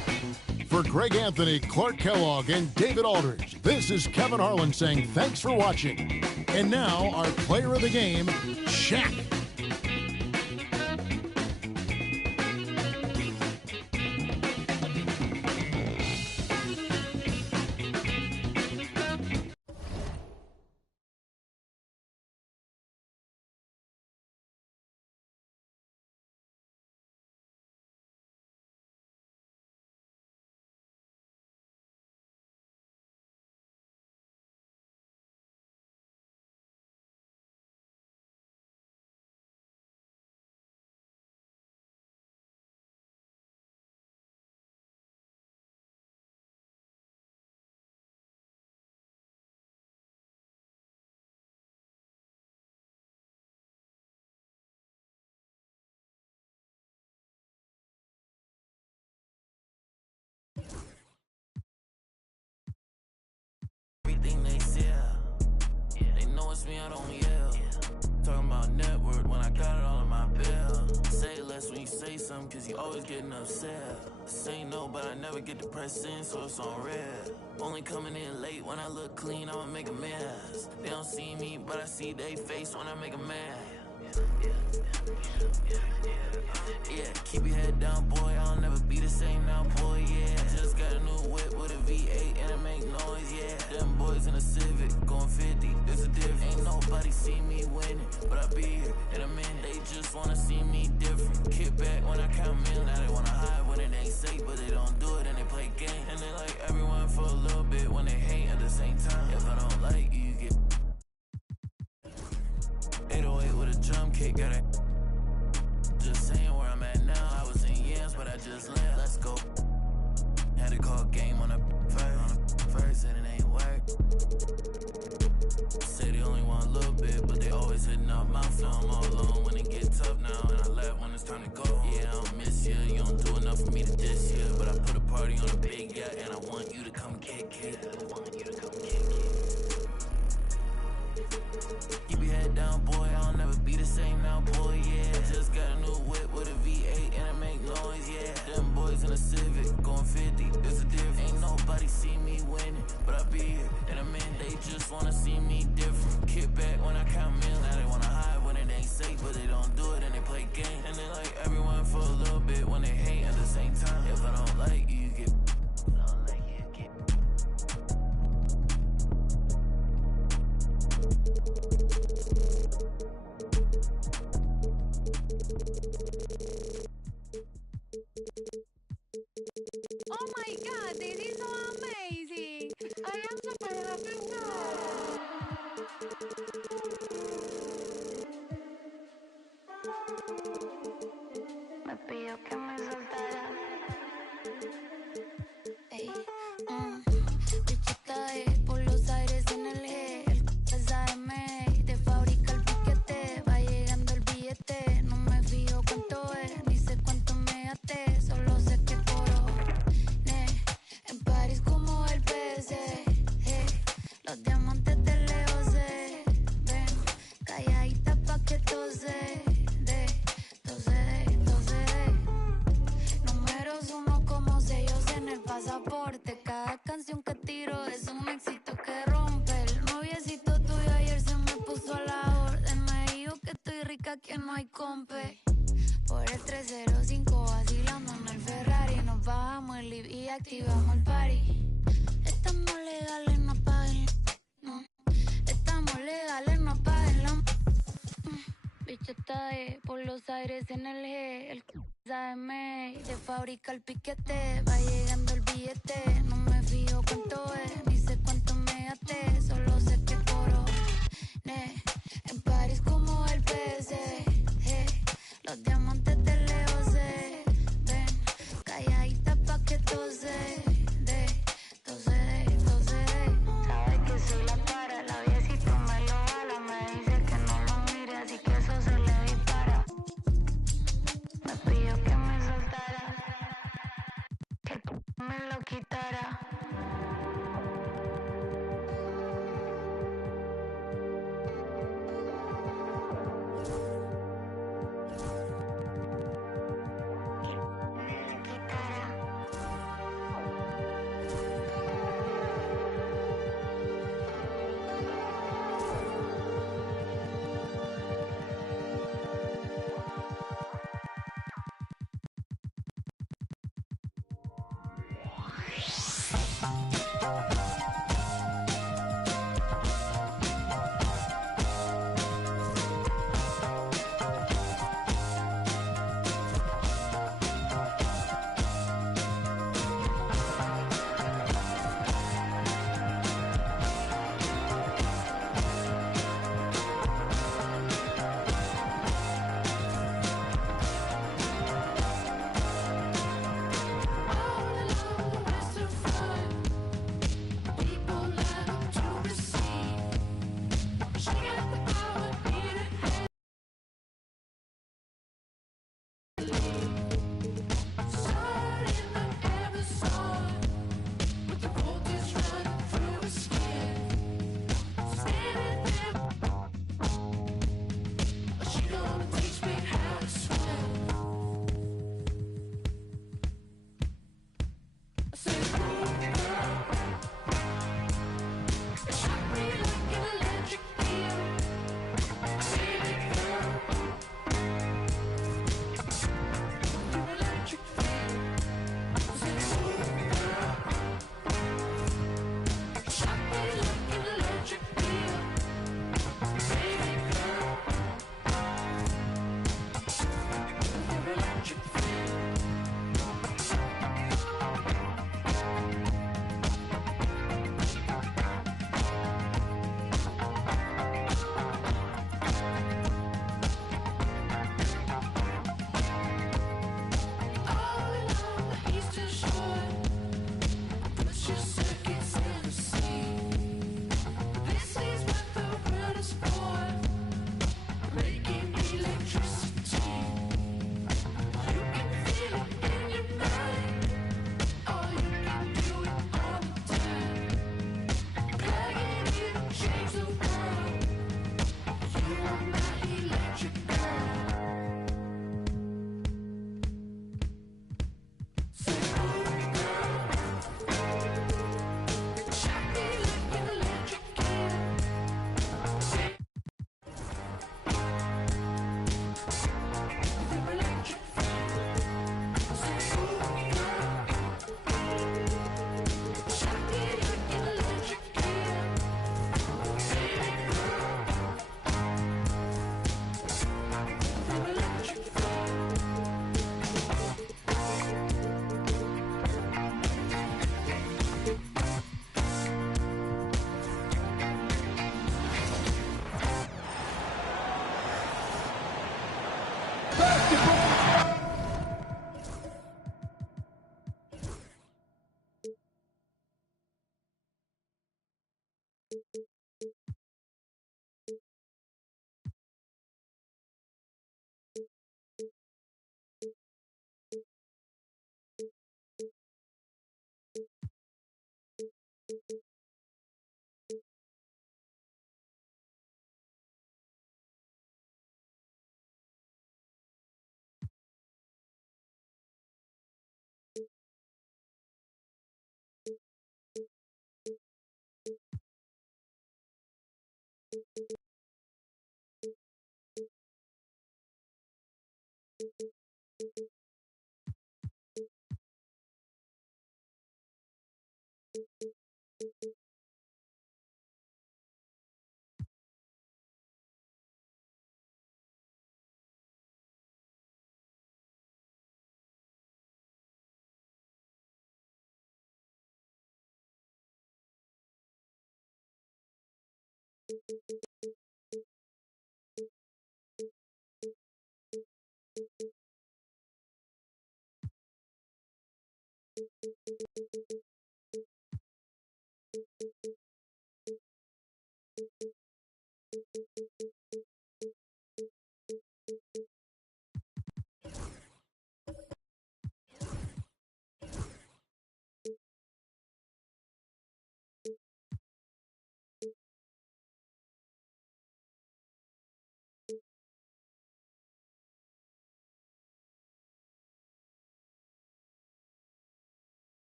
For Greg Anthony, Clark Kellogg, and David Aldridge, this is Kevin Harlan saying thanks for watching. And now, our player of the game, Shaq. Everything they sell, they know it's me, I don't yell. Talking about network when I got it all in my bill. Say less when you say something, cause you always getting upset. Say no, but I never get the press in, so it's on red. Only coming in late when I look clean, I'ma make a mess. They don't see me, but I see they face when I make a mess. Yeah, keep your head down, boy, I'll never be the same now, boy, yeah. Just got a new whip with a V8 and it make noise, yeah. Them boys in a Civic, going 50, there's a difference. Ain't nobody see me winning, but I be here in a minute. They just wanna see me different. Kick back when I count in, now they wanna hide when it ain't safe, but they don't do it and they play games. And they like everyone for a little bit when they hate at the same time. If I don't like you, you get 808 with a drum kick, got it. Just saying where I'm at now. I was in yams, but I just left. Let's go. Had to call game on the first, and it ain't work. Say they only want a little bit, but they always hitting up my phone. I'm all alone when it get tough now, and I left when it's time to go. Yeah, I don't miss you. You don't do enough for me to diss you, but I put a party on a big yacht, and I want you to come kick it. I want you to come kick it. Keep your head down, boy, I'll never be the same now, boy, yeah. Just got a new whip with a V8 and it make noise, yeah. Them boys in a Civic, going 50, there's a difference. Ain't nobody see me winning, but I be here in a minute. They just wanna see me different. Kick back when I count in, now they wanna hide when it ain't safe, but they don't do it and they play games. And they like everyone for a little bit when they hate at the same time. If I don't like you, you get activamos el party. Estamos legales, no paguen. No. Estamos legales, no paguen la. Bicho está por los aires en el G. El sabe de fábrica el piquete. Va llegando el billete. No me fijo cuánto es, ni sé cuánto me gasté. Solo sé que coro. En París como el PC. Los diamantes de Leo se ven. Calladita pa' que tose. Sabe que soy la para. La viejito me lo jala. Me dice que no lo mire, así que eso se le dispara. Me pidió que me soltara, que me lo quitara.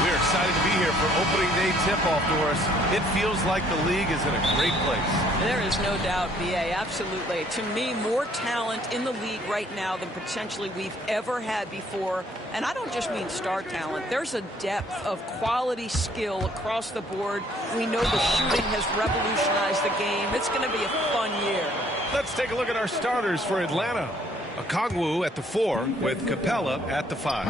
We're excited to be here for opening day tip-off, Doris. It feels like the league is in a great place. There is no doubt, B.A., absolutely. To me, more talent in the league right now than potentially we've ever had before. And I don't just mean star talent. There's a depth of quality skill across the board. We know the shooting has revolutionized the game. It's going to be a fun year. Let's take a look at our starters for Atlanta. Okongwu at the 4 with Capella at the 5.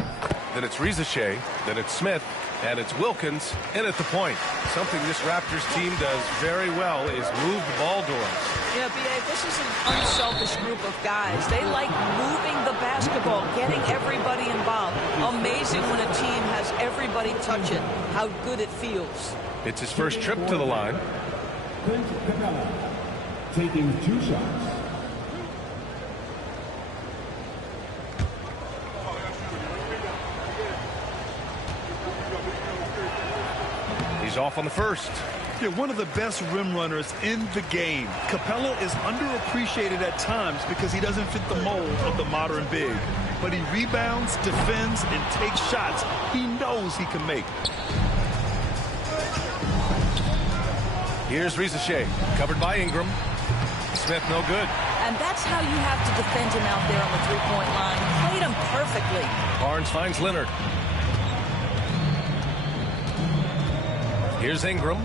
Then it's Rizachet, then it's Smith, and it's Wilkins in at the point. Something this Raptors team does very well is move the ball, Doris. Yeah, B.A., this is an unselfish group of guys. They like moving the basketball, getting everybody involved. Amazing when a team has everybody touch it, how good it feels. It's his first trip to the line. Taking 2 shots. He's off on the first. Yeah, one of the best rim runners in the game. Capella is underappreciated at times because he doesn't fit the mold of the modern big. But he rebounds, defends, and takes shots he knows he can make. Here's Rizachet, covered by Ingram. Smith no good. And that's how you have to defend him out there on the three-point line. Played him perfectly. Barnes finds Leonard. Here's Ingram.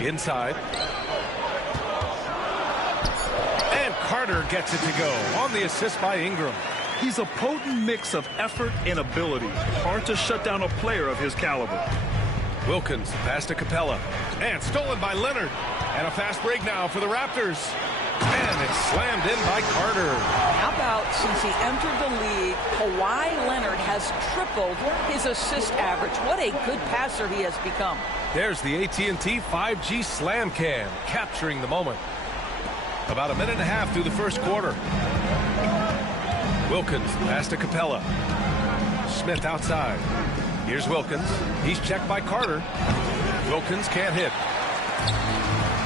Inside. And Carter gets it to go on the assist by Ingram. He's a potent mix of effort and ability. Hard to shut down a player of his caliber. Wilkins pass to Capella. And stolen by Leonard. And a fast break now for the Raptors. And it's slammed in by Carter. How about since he entered the league, Kawhi Leonard has tripled his assist average. What a good passer he has become. There's the AT&T 5G Slam Cam, capturing the moment. About a minute and a half through the first quarter. Wilkins pass to Capella. Smith outside. Here's Wilkins. He's checked by Carter. Wilkins can't hit.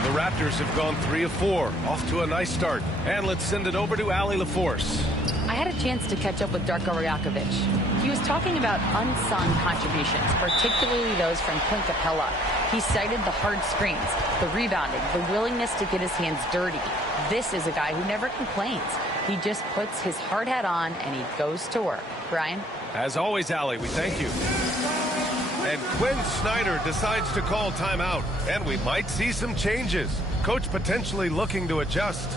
The Raptors have gone 3 of 4, off to a nice start. And let's send it over to Allie LaForce. I had a chance to catch up with Darko Rajakovic. He was talking about unsung contributions, particularly those from Clint Capella. He cited the hard screens, the rebounding, the willingness to get his hands dirty. This is a guy who never complains. He just puts his hard hat on and he goes to work. Brian? As always, Allie, we thank you. And Quinn Snyder decides to call timeout, and we might see some changes. Coach potentially looking to adjust.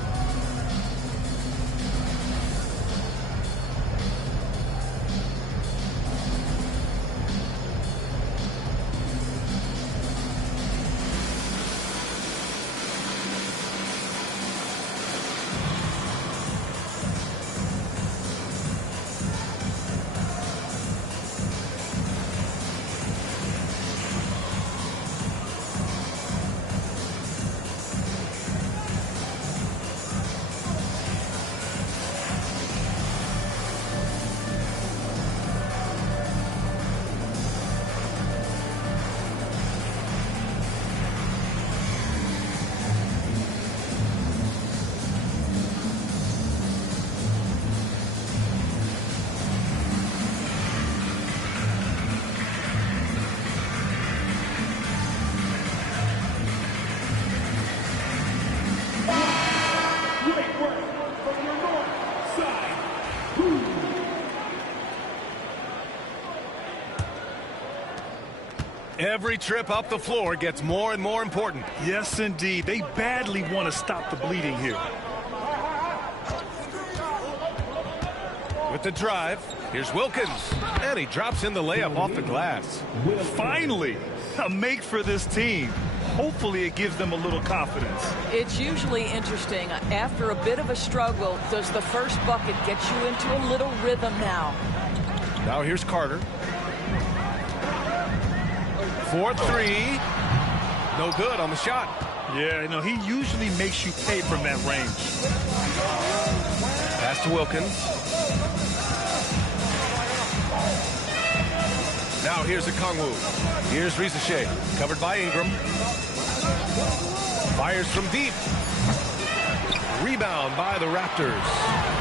Every trip up the floor gets more and more important. Yes, indeed. They badly want to stop the bleeding here. With the drive, here's Wilkins. And he drops in the layup off the glass. Finally, a make for this team. Hopefully it gives them a little confidence. It's usually interesting. After a bit of a struggle, does the first bucket get you into a little rhythm now? Now here's Carter. 4-3. No good on the shot. Yeah, you know, he usually makes you pay from that range. Pass to Wilkins. Now here's Okongwu. Here's Risache, covered by Ingram. Fires from deep. Rebound by the Raptors.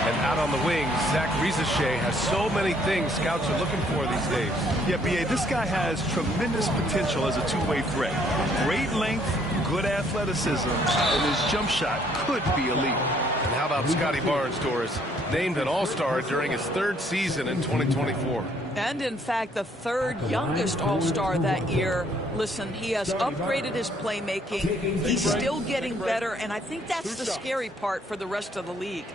And out on the wings, Zach Risache has so many things scouts are looking for these days. Yeah, B.A., this guy has tremendous potential as a two-way threat. Great length, good athleticism, and his jump shot could be elite. And how about Scotty Barnes, Doris? Named an All-Star during his third season in 2024. And, in fact, the third youngest All-Star that year. Listen, he has upgraded his playmaking. He's still getting better, and I think that's the scary part for the rest of the league.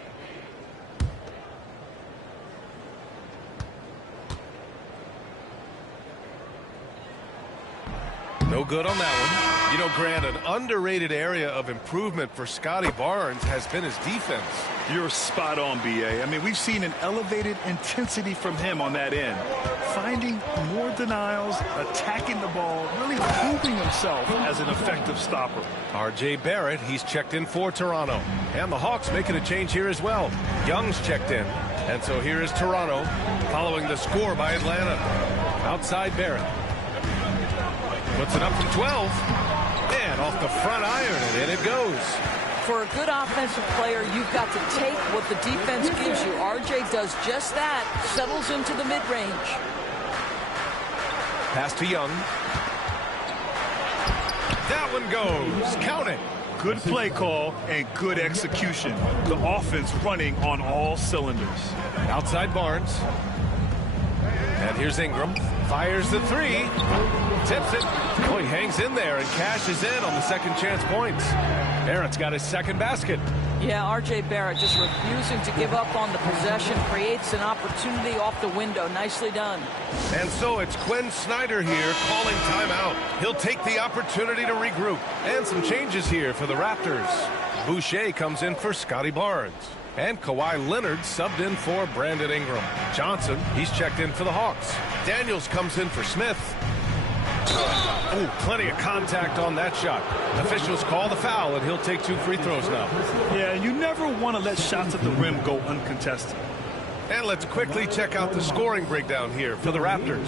No good on that one. You know, Grant, an underrated area of improvement for Scotty Barnes has been his defense. You're spot on, B.A. I mean, we've seen an elevated intensity from him on that end. Finding more denials, attacking the ball, really proving himself as an effective stopper. R.J. Barrett, he's checked in for Toronto. And the Hawks making a change here as well. Young's checked in. And so here is Toronto following the score by Atlanta. Outside Barrett. Puts it up from 12. And off the front iron, and in it goes. For a good offensive player, you've got to take what the defense gives you. RJ does just that. Settles into the mid-range. Pass to Young. That one goes. Count it. Good play call and good execution. The offense running on all cylinders. Outside Barnes. And here's Ingram. Fires the three. Tips it. Oh, he hangs in there and cashes in on the second chance points. Barrett's got his second basket. Yeah, R.J. Barrett just refusing to give up on the possession. Creates an opportunity off the window. Nicely done. And so it's Quinn Snyder here calling timeout. He'll take the opportunity to regroup. And some changes here for the Raptors. Boucher comes in for Scotty Barnes. And Kawhi Leonard subbed in for Brandon Ingram. Johnson, he's checked in for the Hawks. Daniels comes in for Smith. Ooh, plenty of contact on that shot. Officials call the foul, and he'll take 2 free throws now. Yeah, you never want to let shots at the rim go uncontested. And let's quickly check out the scoring breakdown here for the Raptors.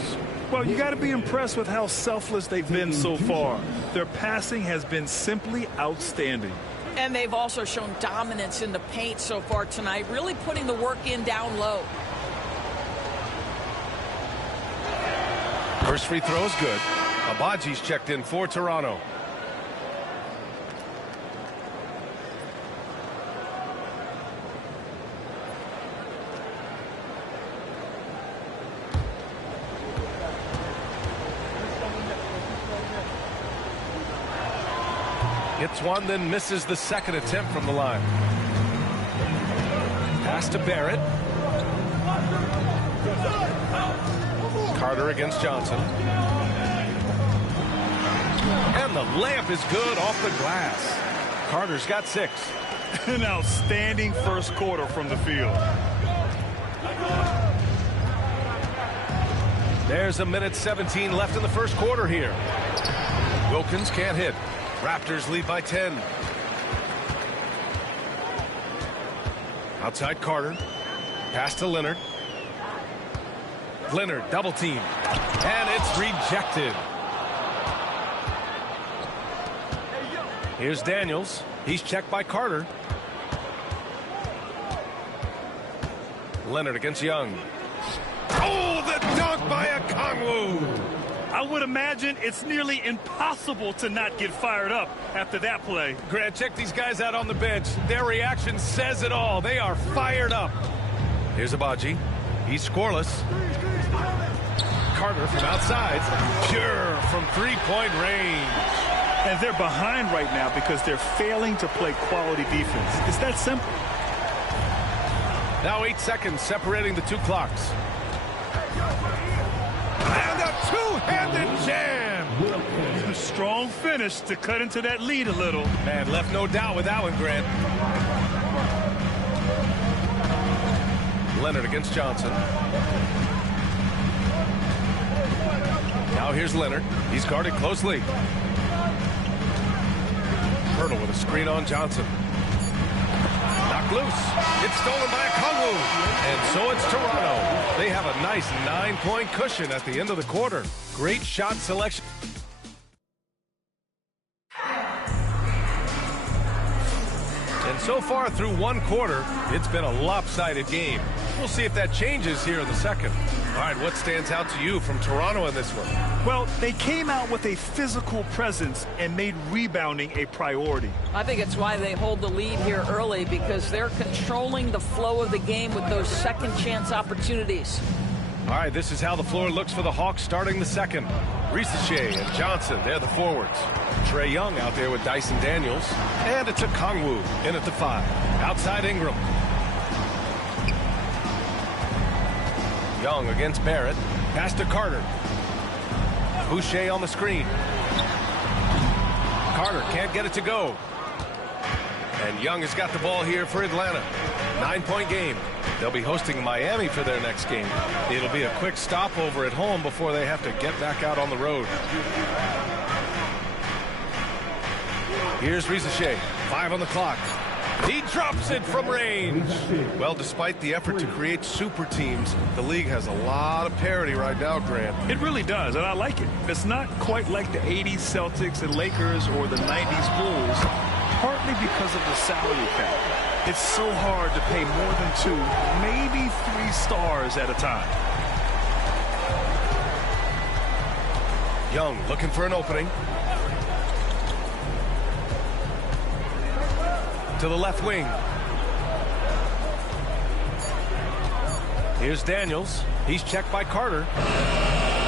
Well, you got to be impressed with how selfless they've been so far. Their passing has been simply outstanding. And they've also shown dominance in the paint so far tonight, really putting the work in down low. First free throw is good. Abaji's checked in for Toronto. Hits one, then misses the second attempt from the line. Pass to Barrett. Carter against Johnson. And the layup is good off the glass. Carter's got 6. An outstanding first quarter from the field. There's a minute 17 left in the first quarter here. Wilkins can't hit. Raptors lead by 10. Outside Carter. Pass to Leonard. Leonard double team. And it's rejected. Here's Daniels. He's checked by Carter. Leonard against Young. Oh, the dunk by Okongwu. I would imagine it's nearly impossible to not get fired up after that play. Grant, check these guys out on the bench. Their reaction says it all. They are fired up. Here's Abaji. He's scoreless. Carter from outside. Pure from three-point range. And they're behind right now because they're failing to play quality defense. It's that simple. Now 8 seconds separating the two clocks. And a two-handed jam. A strong finish to cut into that lead a little. Man, left no doubt with that one, Grant. Leonard against Johnson. Now here's Leonard. He's guarded closely. Hurdle with a screen on Johnson. Knocked loose. It's stolen by Okongwu. And so it's Toronto. They have a nice 9-point cushion at the end of the quarter. Great shot selection. And so far through one quarter, it's been a lopsided game. We'll see if that changes here in the second. All right, what stands out to you from Toronto in this one? Well, they came out with a physical presence and made rebounding a priority. I think it's why they hold the lead here early, because they're controlling the flow of the game with those second chance opportunities. All right, this is how the floor looks for the Hawks starting the second. Risache and Johnson, they're the forwards. Trae Young out there with Dyson Daniels. And it's Okongwu in at the 5. Outside Ingram. Young against Barrett. Pass to Carter. Boucher on the screen. Carter can't get it to go. And Young has got the ball here for Atlanta. 9-point game. They'll be hosting Miami for their next game. It'll be a quick stopover at home before they have to get back out on the road. Here's Risache. 5 on the clock. He drops it from range. Well, despite the effort to create super teams, the league has a lot of parity right now, Grant. It really does, and I like it. It's not quite like the 80s Celtics and Lakers or the 90s Bulls, partly because of the salary cap. It's so hard to pay more than 2, maybe 3 stars at a time. Young looking for an opening. To the left wing. Here's Daniels. He's checked by Carter.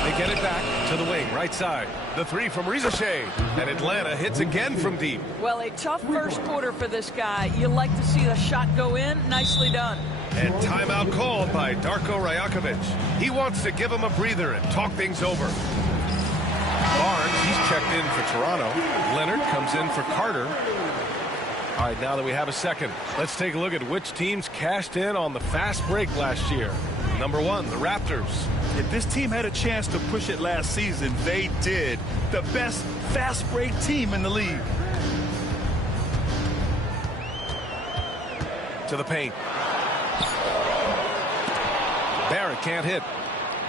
They get it back to the wing, right side. The 3 from Risache. And Atlanta hits again from deep. Well, a tough first quarter for this guy. You like to see the shot go in. Nicely done. And timeout called by Darko Rajakovic. He wants to give him a breather and talk things over. Barnes, he's checked in for Toronto. Leonard comes in for Carter. All right, now that we have a second, let's take a look at which teams cashed in on the fast break last year. Number 1, the Raptors. If this team had a chance to push it last season, they did. The best fast break team in the league. To the paint. Barrett can't hit.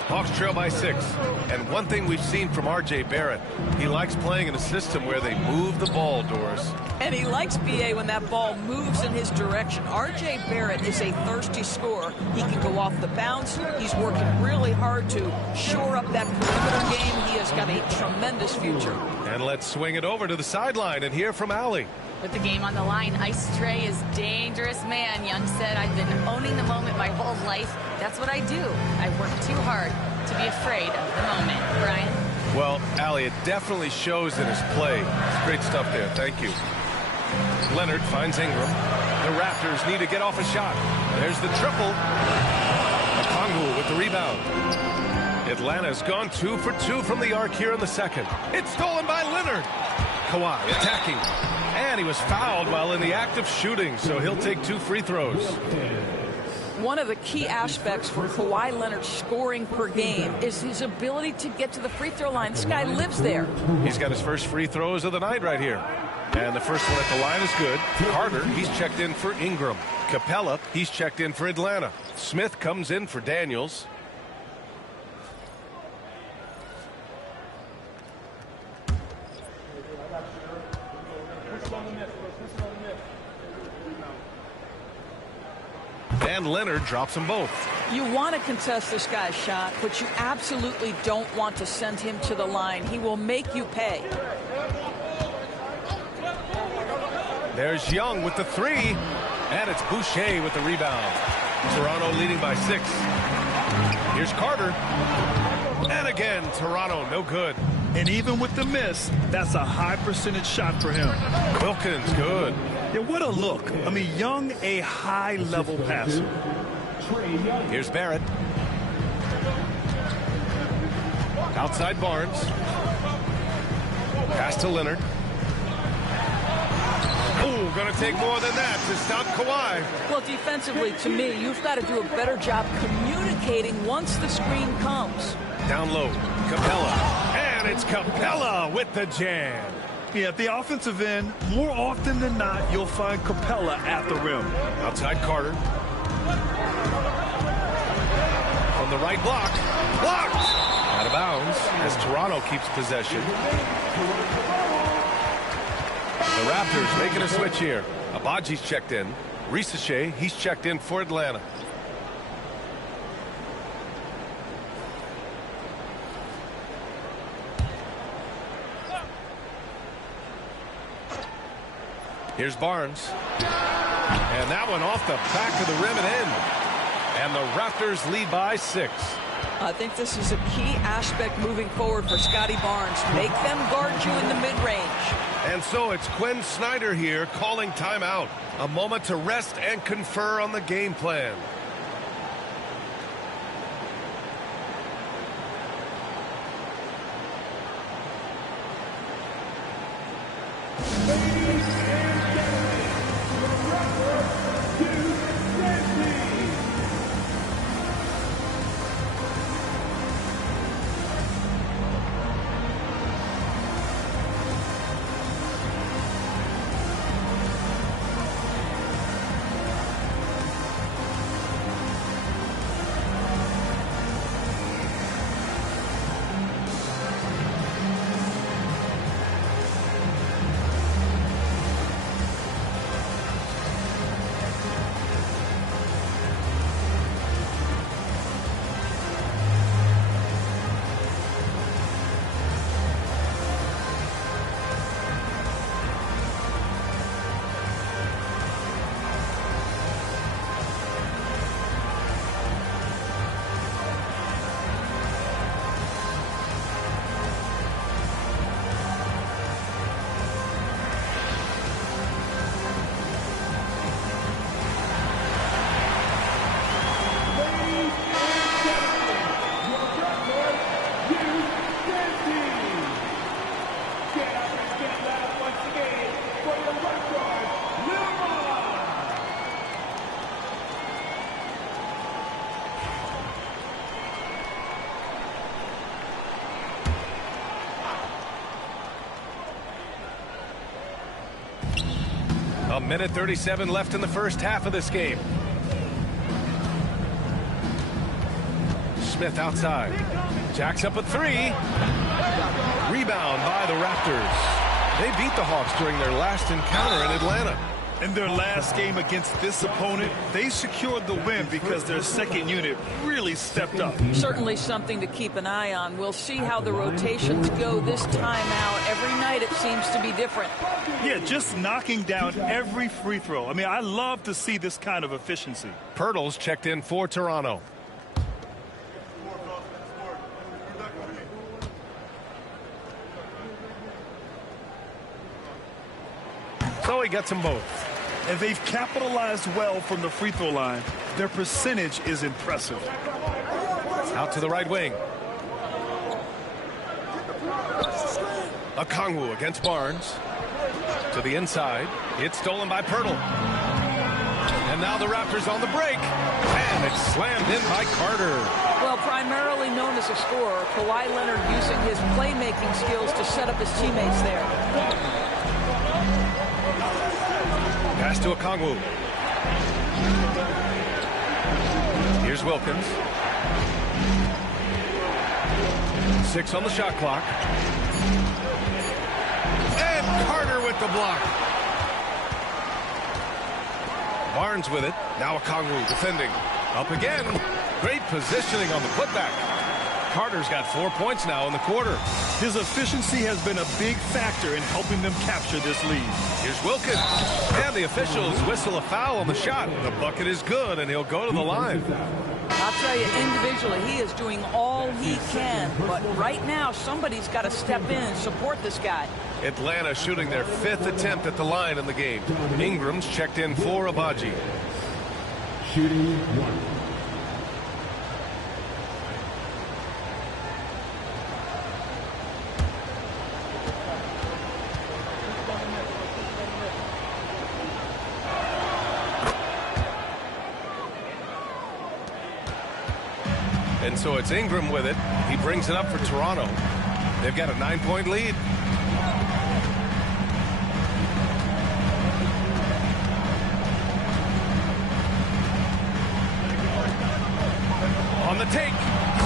Hawks trail by 6. And one thing we've seen from R.J. Barrett, he likes playing in a system where they move the ball, Doris. And he likes B.A. when that ball moves in his direction. R.J. Barrett is a thirsty scorer. He can go off the bounce. He's working really hard to shore up that perimeter game. He has got a tremendous future. And let's swing it over to the sideline and hear from Allie. With the game on the line, Ice Trae is dangerous man. Young said, I've been owning the moment my whole life. That's what I do. I work too hard to be afraid of the moment. Brian? Well, Allie, it definitely shows in his play. It's great stuff there. Thank you. Leonard finds Ingram. The Raptors need to get off a shot. There's the triple. Okongwu with the rebound. Atlanta's gone 2 for 2 from the arc here in the second. It's stolen by Leonard. Kawhi attacking. And he was fouled while in the act of shooting, so he'll take 2 free throws. One of the key aspects for Kawhi Leonard's scoring per game is his ability to get to the free throw line. This guy lives there. He's got his first free throws of the night right here. And the first one at the line is good. Carter, he's checked in for Ingram. Capella, he's checked in for Atlanta. Smith comes in for Daniels. And Leonard drops them both. You want to contest this guy's shot, but you absolutely don't want to send him to the line. He will make you pay. There's Young with the 3. And it's Boucher with the rebound. Toronto leading by 6. Here's Carter. And again, Toronto, no good. And even with the miss, that's a high percentage shot for him. Wilkins, good. Yeah, what a look. I mean, Young, a high-level passer. Here's Barrett. Outside Barnes. Pass to Leonard. Oh, going to take more than that to stop Kawhi. Well, defensively, to me, you've got to do a better job communicating once the screen comes. Down low, Capella. And it's Capella with the jam. Yeah, at the offensive end, more often than not, you'll find Capella at the rim. Outside Carter. From the right block. Blocked! Out of bounds as Toronto keeps possession. The Raptors making a switch here. Abaji's checked in. Risache, he's checked in for Atlanta. Here's Barnes. And that one off the back of the rim and in. And the Raptors lead by 6. I think this is a key aspect moving forward for Scotty Barnes. Make them guard you in the mid-range. And so it's Quinn Snyder here calling timeout. A moment to rest and confer on the game plan. A minute 37 left in the first half of this game. Smith outside. Jacks up a 3. Rebound by the Raptors. They beat the Hawks during their last encounter in Atlanta. In their last game against this opponent, they secured the win because their second unit really stepped up. Certainly something to keep an eye on. We'll see how the rotations go this time out. Every night it seems to be different. Yeah, just knocking down every free throw. I mean, I love to see this kind of efficiency. Pirtle's checked in for Toronto. So he gets them both. And they've capitalized well from the free throw line. Their percentage is impressive. Out to the right wing. Okongwu against Barnes. To the inside. It's stolen by Pirtle. And now the Raptors on the break. And it's slammed in by Carter. Well, primarily known as a scorer, Kawhi Leonard using his playmaking skills to set up his teammates there. Pass to Okongwu. Here's Wilkins. 6 on the shot clock. And Carter with the block. Barnes with it. Now Okongwu defending. Up again. Great positioning on the putback. Carter's got 4 points now in the quarter. His efficiency has been a big factor in helping them capture this lead. Here's Wilkins. And the officials whistle a foul on the shot. The bucket is good, and he'll go to the line. I'll tell you, individually, he is doing all he can. But right now, somebody's got to step in and support this guy. Atlanta shooting their 5th attempt at the line in the game. Ingram's checked in for Abaji. Shooting 1. And so it's Ingram with it. He brings it up for Toronto. They've got a 9-point lead. On the take.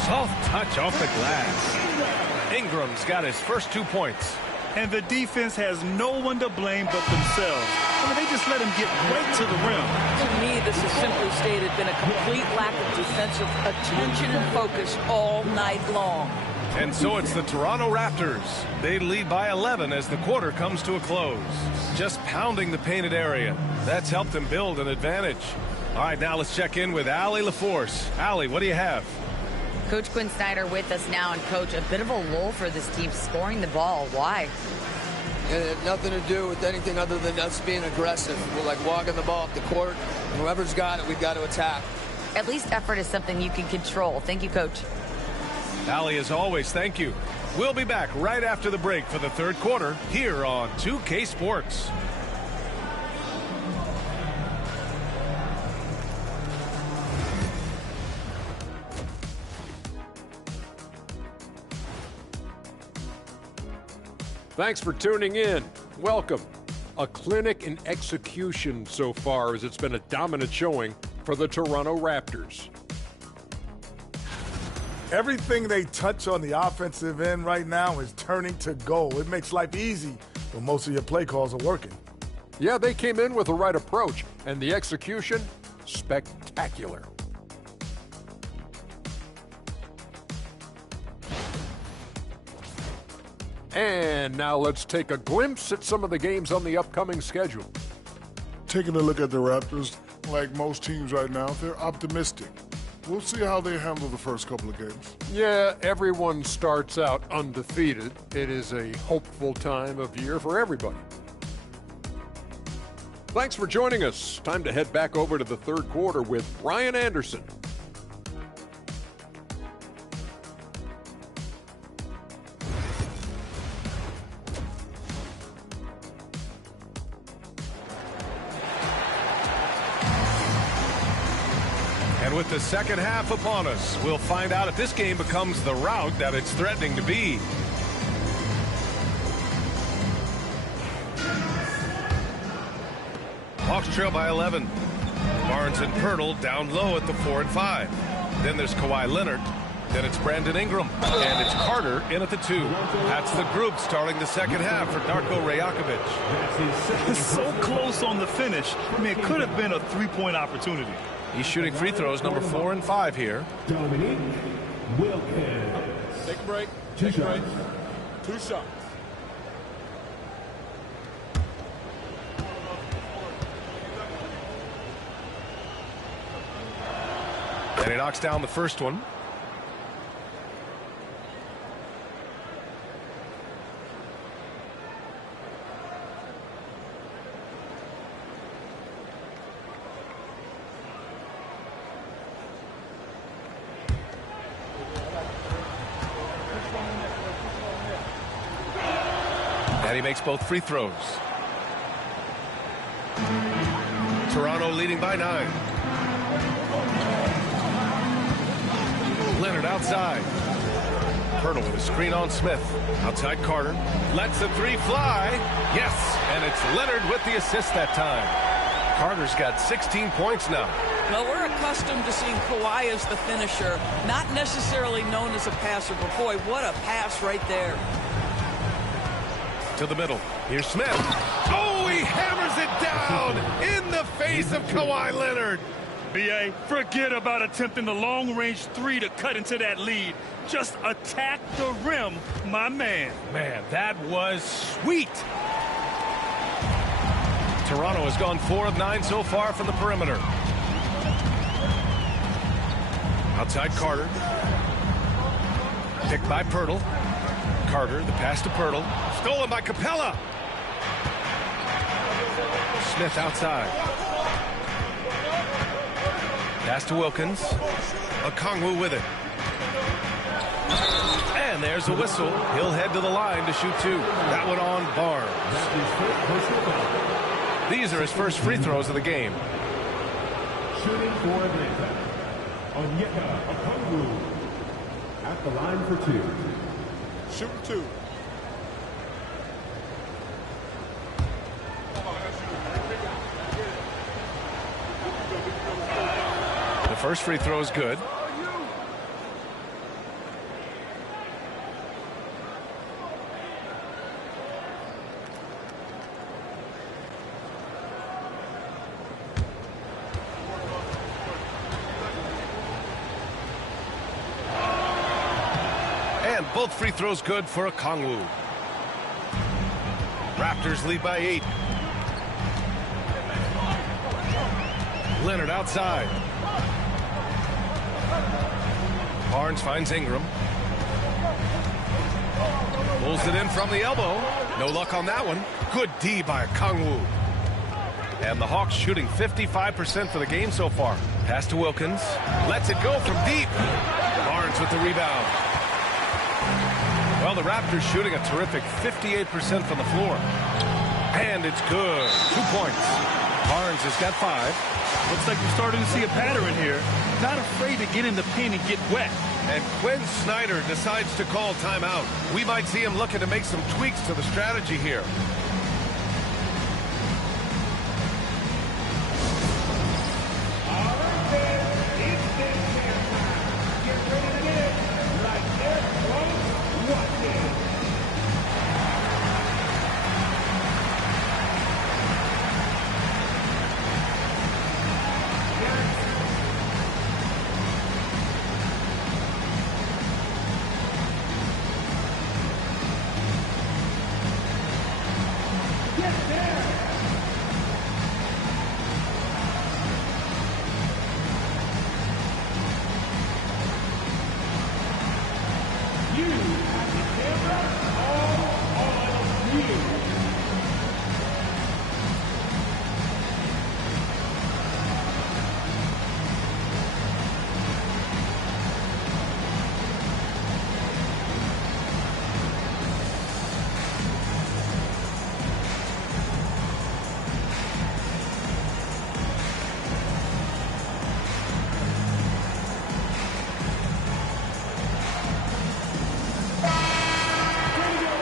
Soft touch off the glass. Ingram's got his first 2 points. And the defense has no one to blame but themselves. I mean, they just let him get right to the rim. To me, this has simply stated been a complete lack of defensive attention and focus all night long. And so it's the Toronto Raptors. They lead by 11 as the quarter comes to a close. Just pounding the painted area. That's helped them build an advantage. All right, now let's check in with Allie LaForce. Allie, what do you have? Coach Quinn Snyder with us now. And, Coach, a bit of a lull for this team scoring the ball. Why? It had nothing to do with anything other than us being aggressive. We're like walking the ball up the court. And whoever's got it, we've got to attack. At least effort is something you can control. Thank you, Coach. Allie, as always, thank you. We'll be back right after the break for the third quarter here on 2K Sports. Thanks for tuning in. Welcome. A clinic in execution so far, as it's been a dominant showing for the Toronto Raptors. Everything they touch on the offensive end right now is turning to goal. It makes life easy when most of your play calls are working. Yeah, they came in with the right approach, and the execution, spectacular. And now let's take a glimpse at some of the games on the upcoming schedule. Taking a look at the Raptors, like most teams right now, they're optimistic. We'll see how they handle the first couple of games. Yeah, everyone starts out undefeated. It is a hopeful time of year for everybody. Thanks for joining us. Time to head back over to the third quarter with Brian Anderson. And with the second half upon us, we'll find out if this game becomes the rout that it's threatening to be. Hawks trail by 11. Barnes and Pirtle down low at the 4 and 5. Then there's Kawhi Leonard. Then it's Brandon Ingram. And it's Carter in at the 2. That's the group starting the second half for Darko Rajakovic. So close on the finish. I mean, it could have been a three-point opportunity. He's shooting free throws number 4 and 5 here. Dominique Wilkins. Take a break. Take a break. 2 shots. And he knocks down the first one. And he makes both free throws. Toronto leading by 9. Leonard outside. Pirtle with a screen on Smith. Outside Carter. Lets the 3 fly. Yes, and it's Leonard with the assist that time. Carter's got 16 points now. Well, we're accustomed to seeing Kawhi as the finisher, not necessarily known as a passer, but boy, what a pass right there. To the middle. Here's Smith. Oh, he hammers it down in the face of Kawhi Leonard. B.A., forget about attempting the long-range 3 to cut into that lead. Just attack the rim, my man. Man, that was sweet. Toronto has gone 4 of 9 so far from the perimeter. Outside Carter. Picked by Pirtle. Carter, the pass to Pirtle. Stolen by Capella. Smith outside. Pass to Wilkins. Okongwu with it. And there's a whistle. He'll head to the line to shoot 2. That one on Barnes. These are his first free throws of the game. Shooting for Atlanta. Onyeka Okongwu at the line for 2. Shooting 2. The first free throw is good. And both free throws good for Okongwu. Raptors lead by 8. Leonard outside. Barnes finds Ingram. Pulls it in from the elbow. No luck on that one. Good D by Okongwu. And the Hawks shooting 55% for the game so far. Pass to Wilkins. Lets it go from deep. Barnes with the rebound. Well, the Raptors shooting a terrific 58% from the floor. And it's good. 2 points. Barnes has got 5. Looks like we're starting to see a pattern here. Not afraid to get in the paint and get wet. And Quinn Snyder decides to call timeout. We might see him looking to make some tweaks to the strategy here.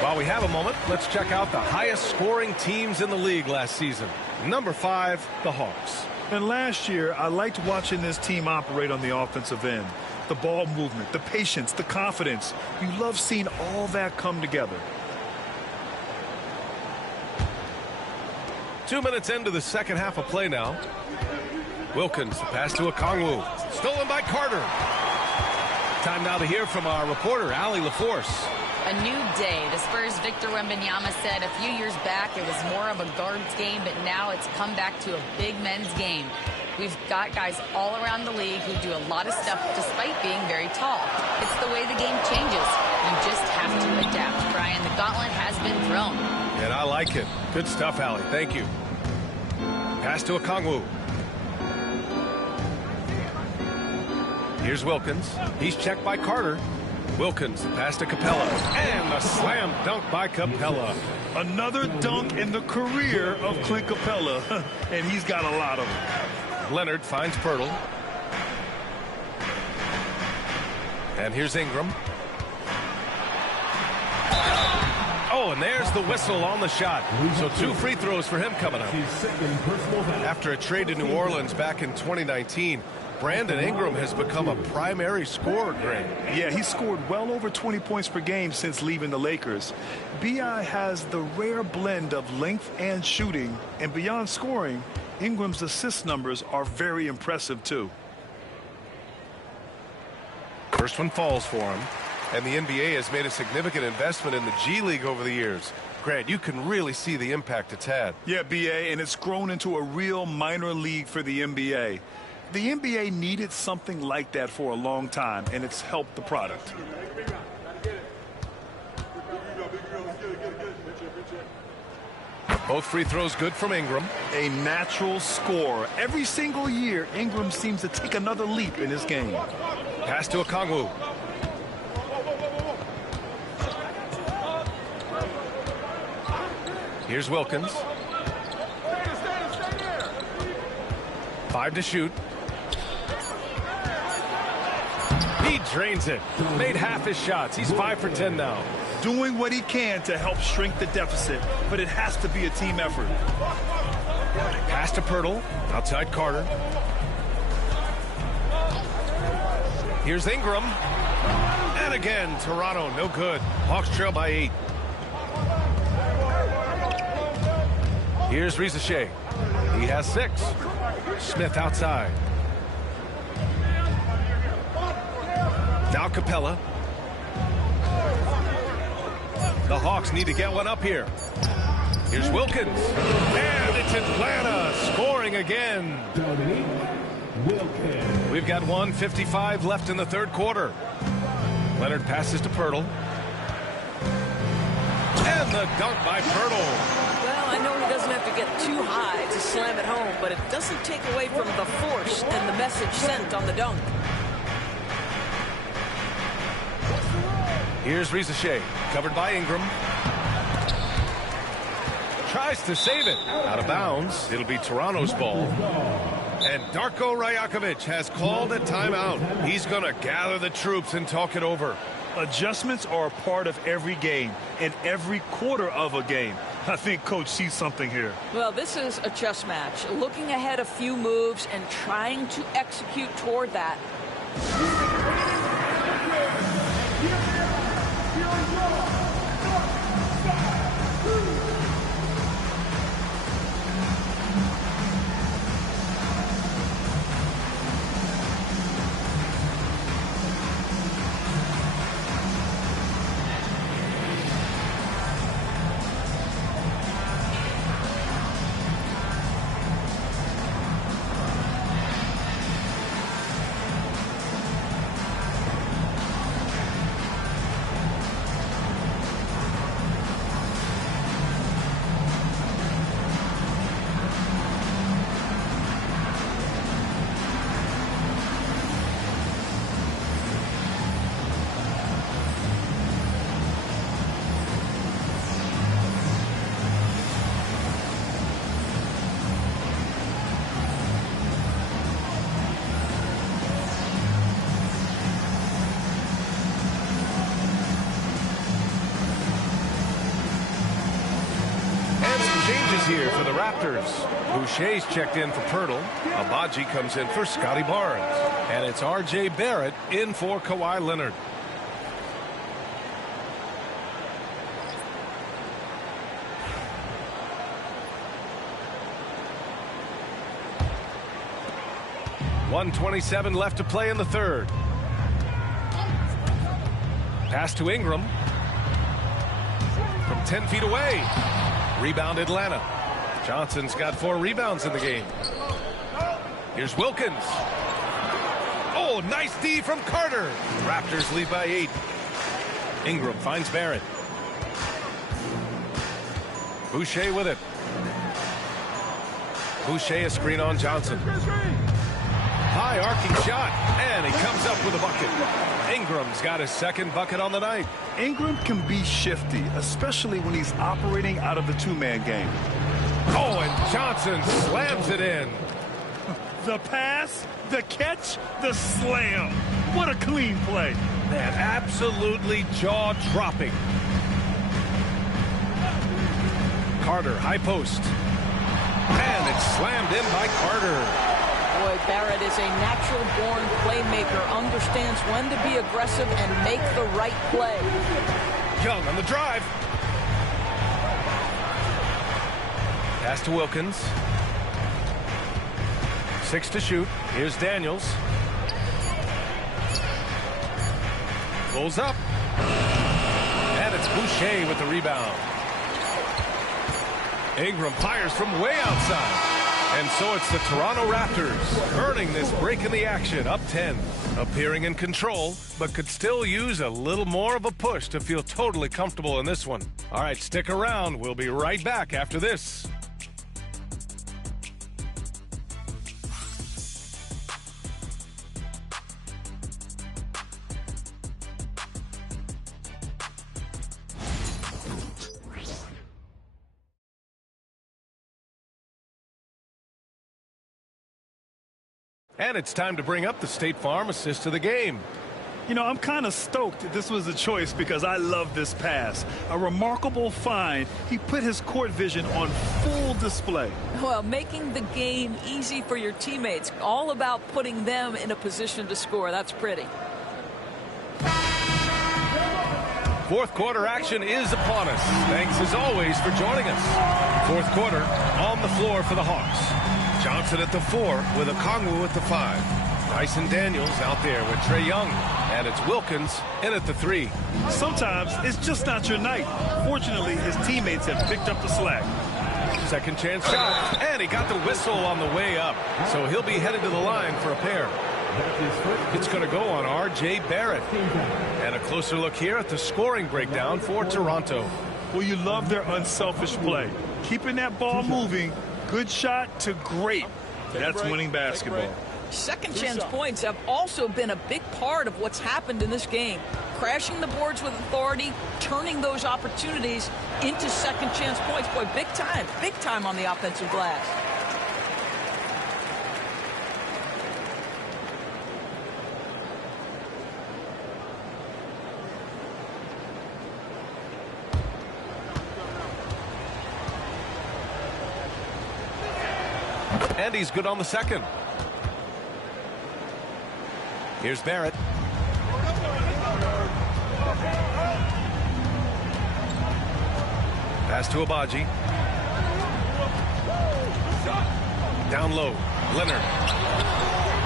While we have a moment, let's check out the highest scoring teams in the league last season. Number 5, the Hawks. And last year, I liked watching this team operate on the offensive end. The ball movement, the patience, the confidence. You love seeing all that come together. 2 minutes into the second half of play now. Wilkins, the pass to Okongwu. Stolen by Carter. Time now to hear from our reporter, Allie LaForce. A new day. The Spurs' Victor Wembanyama said a few years back it was more of a guards game, but now it's come back to a big men's game. We've got guys all around the league who do a lot of stuff despite being very tall. It's the way the game changes. You just have to adapt. Brian, the gauntlet has been thrown. And I like it. Good stuff, Allie. Thank you. Pass to Okongwu. Here's Wilkins. He's checked by Carter. Wilkins, pass to Capella. And a slam dunk by Capella. Another dunk in the career of Clint Capella. And he's got a lot of them. Leonard finds Pirtle. And here's Ingram. Oh, and there's the whistle on the shot. So 2 free throws for him coming up. After a trade to New Orleans back in 2019, Brandon Ingram has become a primary scorer, Greg. Yeah, he scored well over 20 points per game since leaving the Lakers. B.I. has the rare blend of length and shooting, and beyond scoring, Ingram's assist numbers are very impressive, too. First one falls for him, and the NBA has made a significant investment in the G League over the years. Grant, you can really see the impact it's had. Yeah, B.A., and it's grown into a real minor league for the NBA. The NBA needed something like that for a long time, and it's helped the product. Both free throws good from Ingram. A natural scorer. Every single year, Ingram seems to take another leap in his game. Pass to Okongwu. Here's Wilkins. 5 to shoot. He drains it. Made half his shots. He's 5 for 10 now. Doing what he can to help shrink the deficit, but it has to be a team effort. Pass to Pirtle. Outside Carter. Here's Ingram. And again, Toronto, no good. Hawks trail by 8. Here's Rizachet. He has 6. Smith outside. Now Capella. The Hawks need to get one up here. Here's Wilkins. And it's Atlanta scoring again. We've got 1:55 left in the third quarter. Leonard passes to Pirtle. And the dunk by Pirtle. Well, I know he doesn't have to get too high to slam it home, but it doesn't take away from the force and the message sent on the dunk. Here's Rizachet, covered by Ingram. Tries to save it. Out of bounds. It'll be Toronto's ball. And Darko Rajakovic has called a timeout. He's going to gather the troops and talk it over. Adjustments are a part of every game and every quarter of a game. I think Coach sees something here. Well, this is a chess match. Looking ahead a few moves and trying to execute toward that. Here for the Raptors. Boucher's checked in for Pirtle. Abaji comes in for Scotty Barnes. And it's R.J. Barrett in for Kawhi Leonard. .127 left to play in the third. Pass to Ingram. From 10 feet away. Rebound Atlanta. Johnson's got 4 rebounds in the game. Here's Wilkins. Oh, nice D from Carter. Raptors lead by 8. Ingram finds Barrett. Boucher with it. Boucher a screen on Johnson. High arcing shot, and he comes up with a bucket. Ingram's got his second bucket on the night. Ingram can be shifty, especially when he's operating out of the two-man game. Oh, and Johnson slams it in. The pass, the catch, the slam. What a clean play. Man, absolutely jaw-dropping. Carter, high post. And it's slammed in by Carter. Boy, Barrett is a natural-born playmaker, understands when to be aggressive and make the right play. Young on the drive. Pass to Wilkins. 6 to shoot. Here's Daniels. Pulls up. And it's Boucher with the rebound. Ingram fires from way outside. And so it's the Toronto Raptors earning this break in the action, up 10. Appearing in control, but could still use a little more of a push to feel totally comfortable in this one. All right, stick around. We'll be right back after this. And it's time to bring up the State Farm assist of the game. You know, I'm kind of stoked that this was a choice because I love this pass. A remarkable find. He put his court vision on full display. Well, making the game easy for your teammates. All about putting them in a position to score. That's pretty. Fourth quarter action is upon us. Thanks as always for joining us. Fourth quarter on the floor for the Hawks. Johnson at the 4 with Okongwu at the 5. Dyson Daniels out there with Trae Young. And it's Wilkins in at the 3. Sometimes it's just not your night. Fortunately, his teammates have picked up the slack. Second chance shot. And he got the whistle on the way up. So he'll be headed to the line for a pair. It's going to go on R.J. Barrett. And a closer look here at the scoring breakdown for Toronto. Well, you love their unselfish play. Keeping that ball moving, good shot to great. That's winning basketball. Second chance points have also been a big part of what's happened in this game. Crashing the boards with authority, turning those opportunities into second chance points. Boy, big time on the offensive glass. And he's good on the second. Here's Barrett. Pass to Abaji. Down low. Leonard.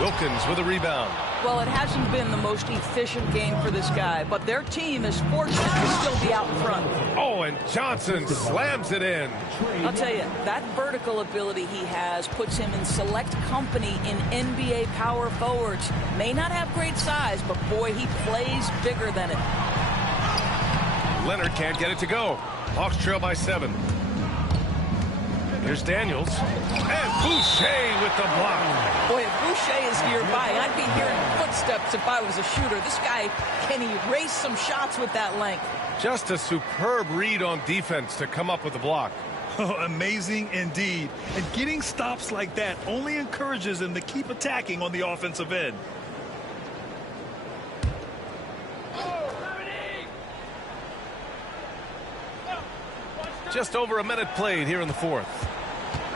Wilkins with a rebound. Well, it hasn't been the most efficient game for this guy, but their team is fortunate to still be out in front. Oh, and Johnson slams it in. I'll tell you, that vertical ability he has puts him in select company in NBA power forwards. May not have great size, but boy, he plays bigger than it. Leonard can't get it to go. Hawks trail by 7. Here's Daniels. And Boucher with the block. Boy, if Boucher is nearby, I'd be hearing footsteps if I was a shooter. This guy can erase some shots with that length. Just a superb read on defense to come up with the block. Oh, amazing indeed. And getting stops like that only encourages him to keep attacking on the offensive end. Just over a minute played here in the fourth.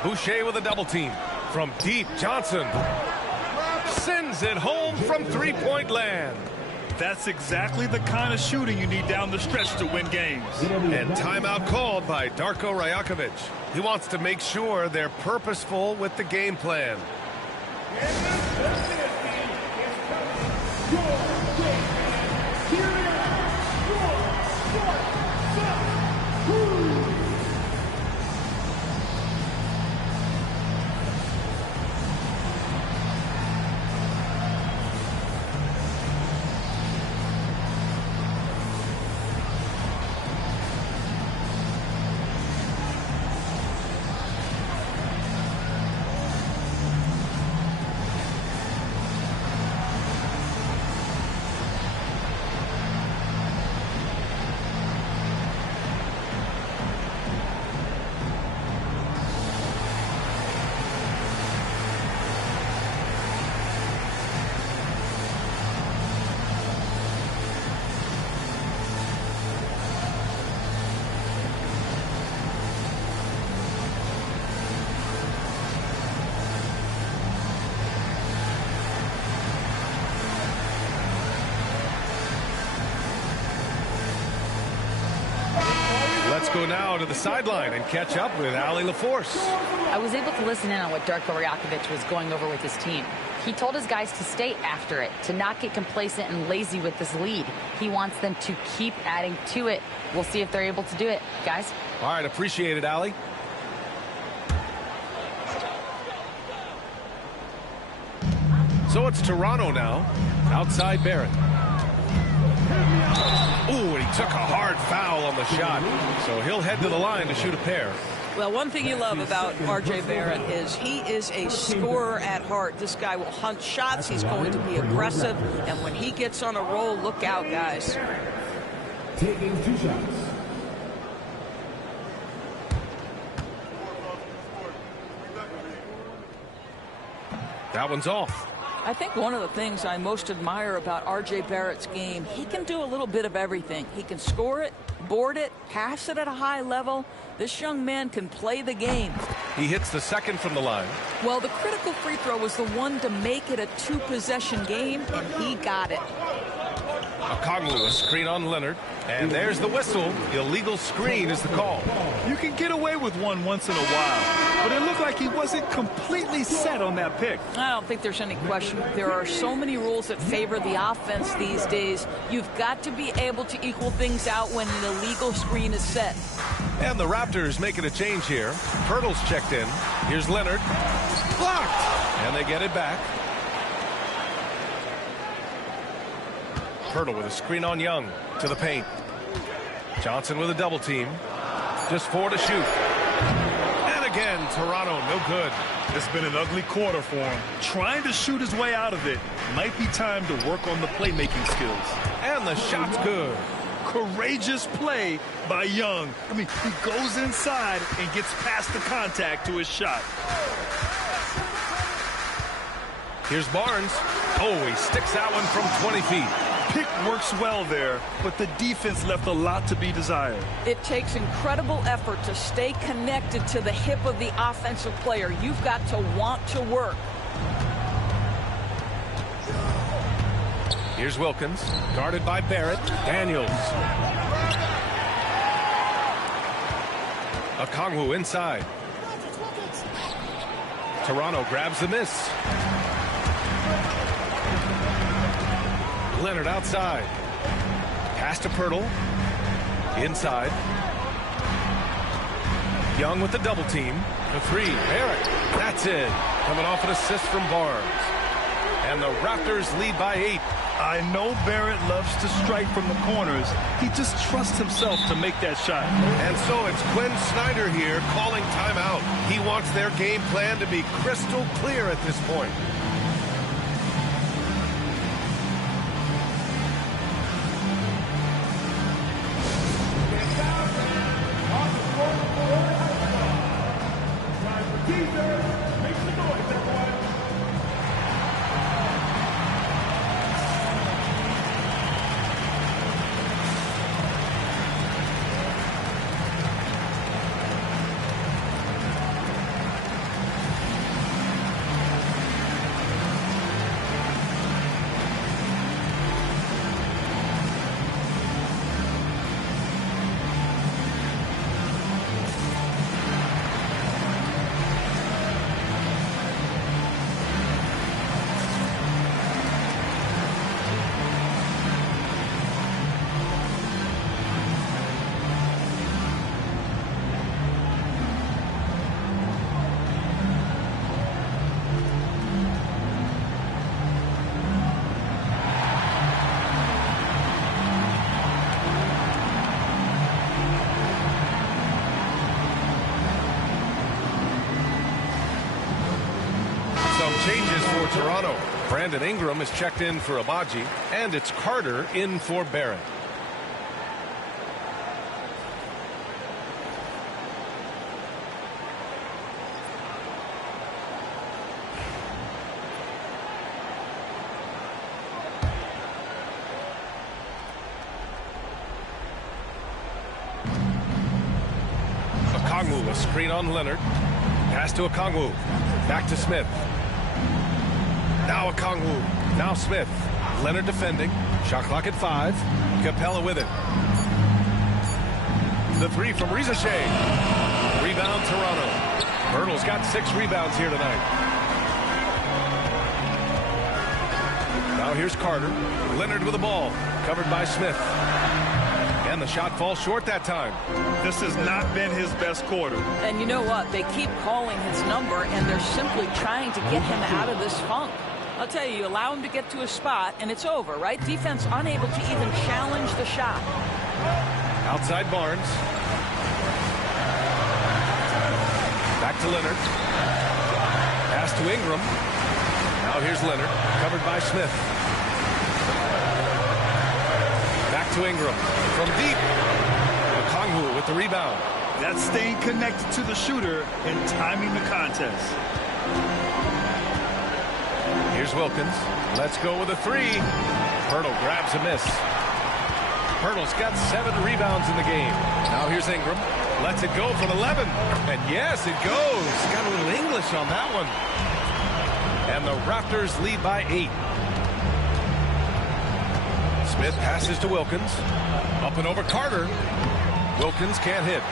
Boucher with a double team. From deep, Johnson sends it home from three-point land. That's exactly the kind of shooting you need down the stretch to win games. And timeout called by Darko Rajakovic. He wants to make sure they're purposeful with the game plan. Let's go now to the sideline and catch up with Allie LaForce. I was able to listen in on what Darko Rajakovic was going over with his team. He told his guys to stay after it, to not get complacent and lazy with this lead. He wants them to keep adding to it. We'll see if they're able to do it, guys. All right, appreciate it, Allie. So it's Toronto now. Outside Barrett. Ooh, and he took a hard foul on the shot. So he'll head to the line to shoot a pair. Well, one thing you love about R.J. Barrett is he is a scorer at heart. This guy will hunt shots. He's going to be aggressive. And when he gets on a roll, look out, guys. Taking 2 shots. That one's off. I think one of the things I most admire about R.J. Barrett's game, he can do a little bit of everything. He can score it, board it, pass it at a high level. This young man can play the game. He hits the second from the line. Well, the critical free throw was the one to make it a 2-possession game, and he got it. Okongwu, a screen on Leonard. And there's the whistle. Illegal screen is the call. You can get away with one once in a while, but it looked like he wasn't completely set on that pick. I don't think there's any question. There are so many rules that favor the offense these days. You've got to be able to equal things out when an illegal screen is set. And the Raptors making a change here. Pirtle's checked in. Here's Leonard. Blocked! And they get it back. Pirtle with a screen on Young to the paint. Johnson with a double team. Just 4 to shoot. And again, Toronto, no good. It's been an ugly quarter for him. Trying to shoot his way out of it. Might be time to work on the playmaking skills. And the shot's good. Courageous play by Young. I mean, he goes inside and gets past the contact to his shot. Here's Barnes. Oh, he sticks that one from 20 feet. Pick works well there, but the defense left a lot to be desired. It takes incredible effort to stay connected to the hip of the offensive player. You've got to want to work. Here's Wilkins, guarded by Barrett. Daniels. Okongwu inside. Toronto grabs the miss. Leonard outside. Pass to Pirtle. Inside. Young with the double team. The 3. Barrett. That's it. Coming off an assist from Barnes. And the Raptors lead by 8. I know Barrett loves to strike from the corners. He just trusts himself to make that shot. And so it's Quinn Snyder here calling timeout. He wants their game plan to be crystal clear at this point. Changes for Toronto. Brandon Ingram is checked in for Abaji, and it's Carter in for Barrett. Okongwu, a screen on Leonard. Pass to Okongwu. Back to Smith. Now Okongwu. Now Smith. Leonard defending. Shot clock at 5. Capella with it. The 3 from Rizashay. Rebound Toronto. Pirtle's got 6 rebounds here tonight. Now here's Carter. Leonard with the ball. Covered by Smith. And the shot falls short that time. This has not been his best quarter. And you know what? They keep calling his number, and they're simply trying to get him out of this funk. I'll tell you, you allow him to get to a spot, and it's over, right? Defense unable to even challenge the shot. Outside Barnes. Back to Leonard. Pass to Ingram. Now here's Leonard, covered by Smith. Back to Ingram. From deep. Okongwu with the rebound. That's staying connected to the shooter and timing the contest. Here's Wilkins. Let's go with a three. Hurdle grabs a miss. Hurdle's got 7 rebounds in the game. Now here's Ingram. Lets it go for 11. And yes, it goes. Got a little English on that one. And the Raptors lead by 8. Smith passes to Wilkins. Up and over Carter. Wilkins can't hit.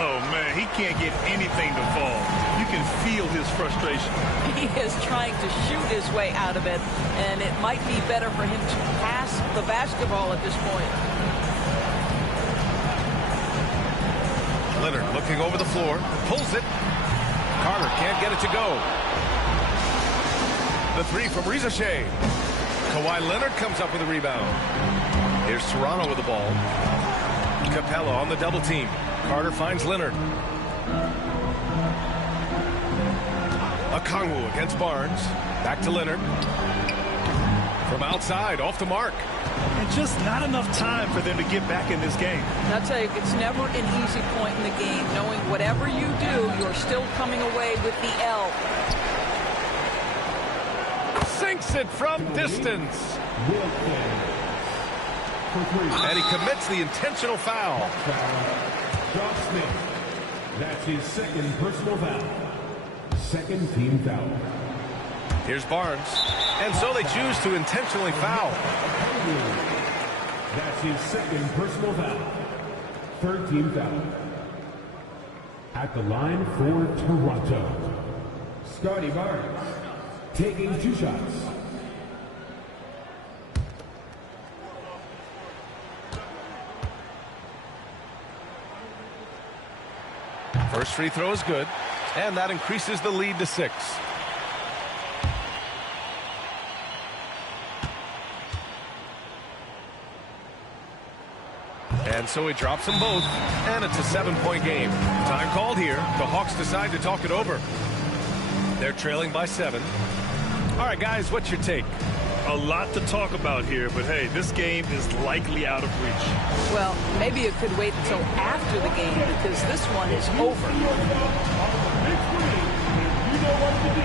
Oh, man, he can't get anything to fall. You can feel his frustration. He is trying to shoot his way out of it, and it might be better for him to pass the basketball at this point. Leonard looking over the floor. Pulls it. Carter can't get it to go. The three from Rizashea. Kawhi Leonard comes up with a rebound. Here's Toronto with the ball. Capella on the double team. Carter finds Leonard. Okongwu against Barnes. Back to Leonard. From outside, off the mark. And just not enough time for them to get back in this game. I'll tell you, it's never an easy point in the game. Knowing whatever you do, you're still coming away with the L. Sinks it from distance. And he commits the intentional foul. Josh Smith. That's his second personal foul. Second team foul. Here's Barnes. And so they choose to intentionally foul. That's his second personal foul. Third team foul. At the line for Toronto, Scotty Barnes taking 2 shots. First free throw is good, and that increases the lead to 6. And so he drops them both, and it's a 7-point game. Time called here. The Hawks decide to talk it over. They're trailing by 7. All right, guys, what's your take? A lot to talk about here, but hey, this game is likely out of reach. Well, maybe it could wait until after the game because this one is over. You know what to do.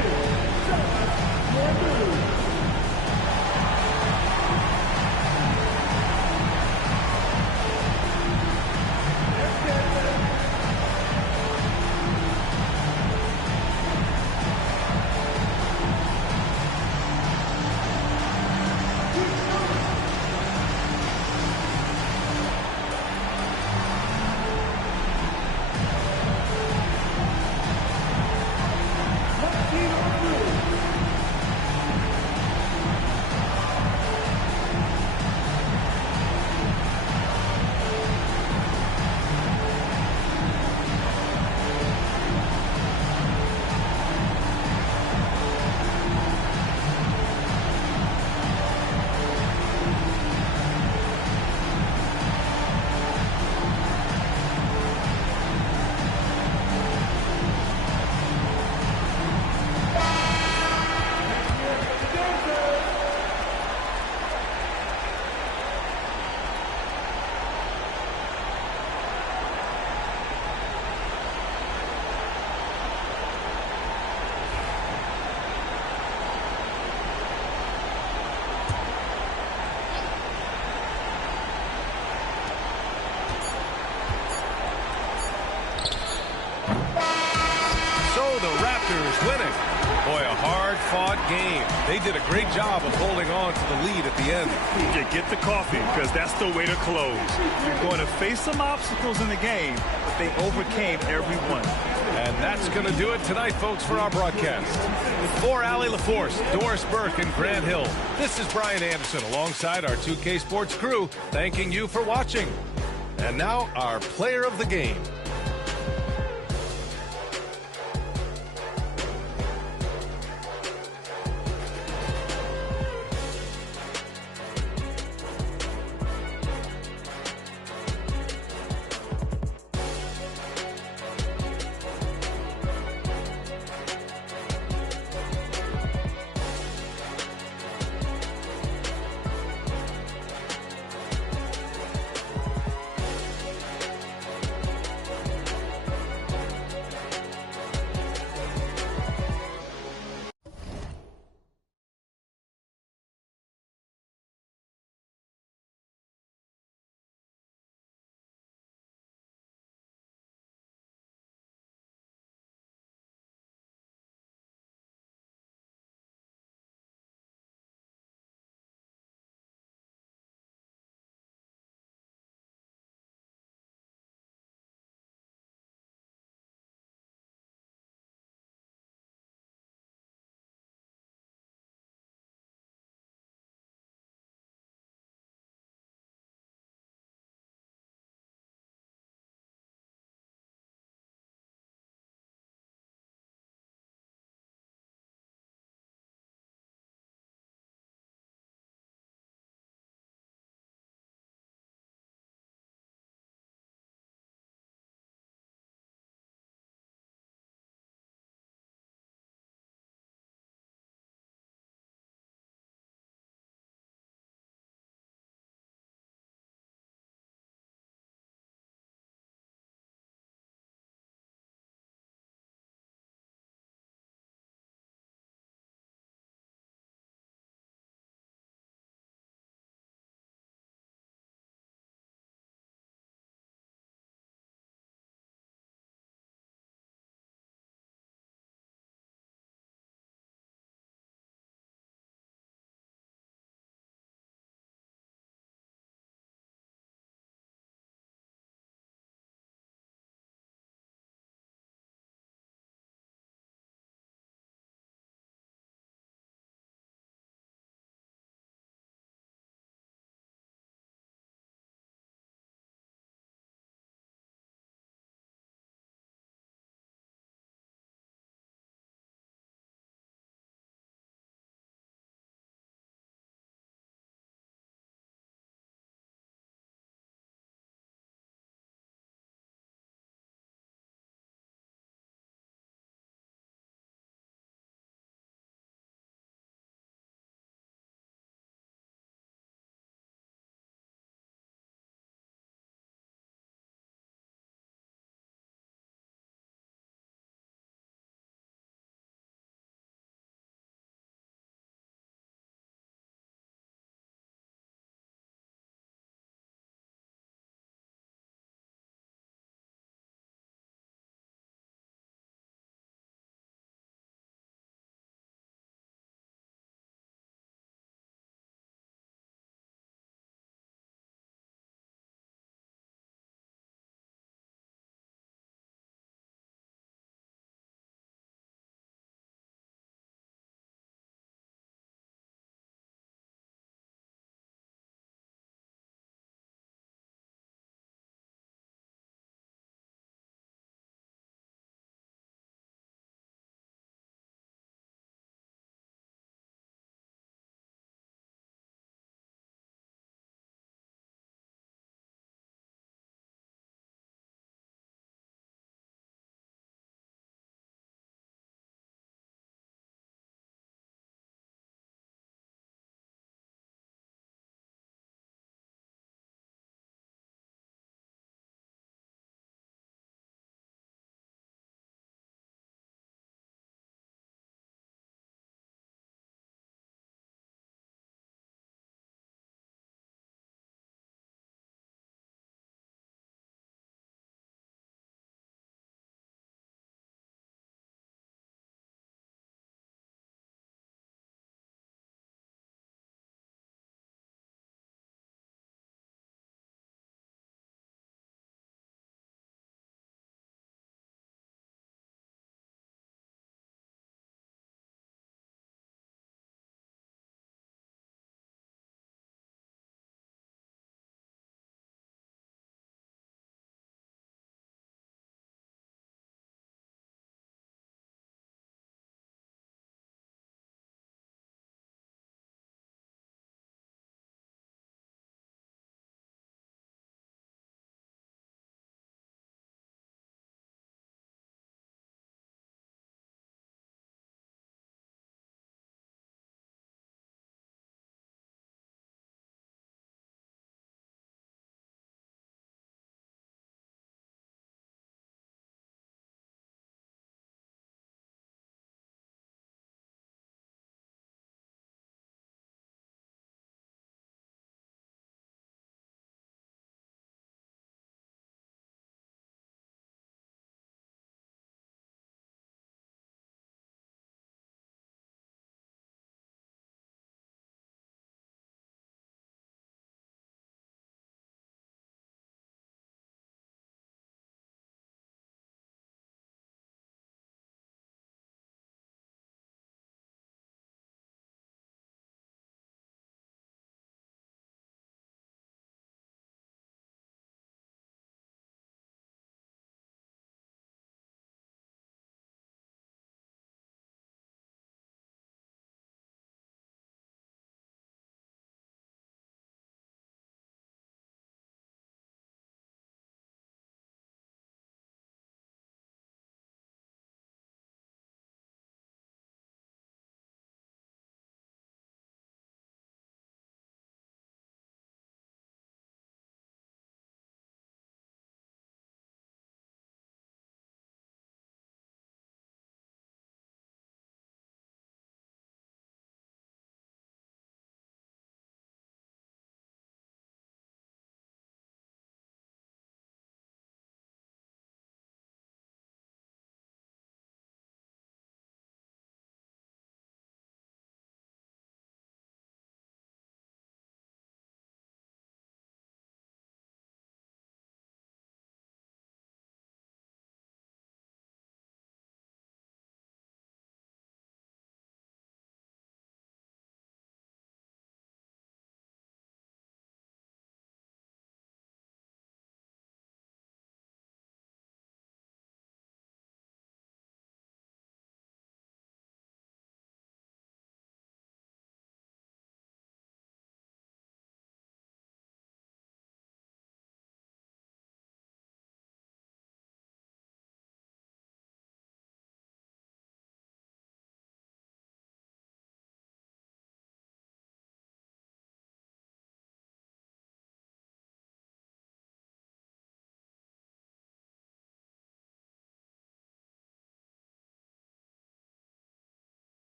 Winning. Boy, a hard-fought game. They did a great job of holding on to the lead at the end. You get the coffee because that's the way to close. You're going to face some obstacles in the game, but they overcame every one. And that's going to do it tonight, folks, for our broadcast. For Allie LaForce, Doris Burke, and Grant Hill, this is Brian Anderson alongside our 2K Sports crew, thanking you for watching. And now, our player of the game.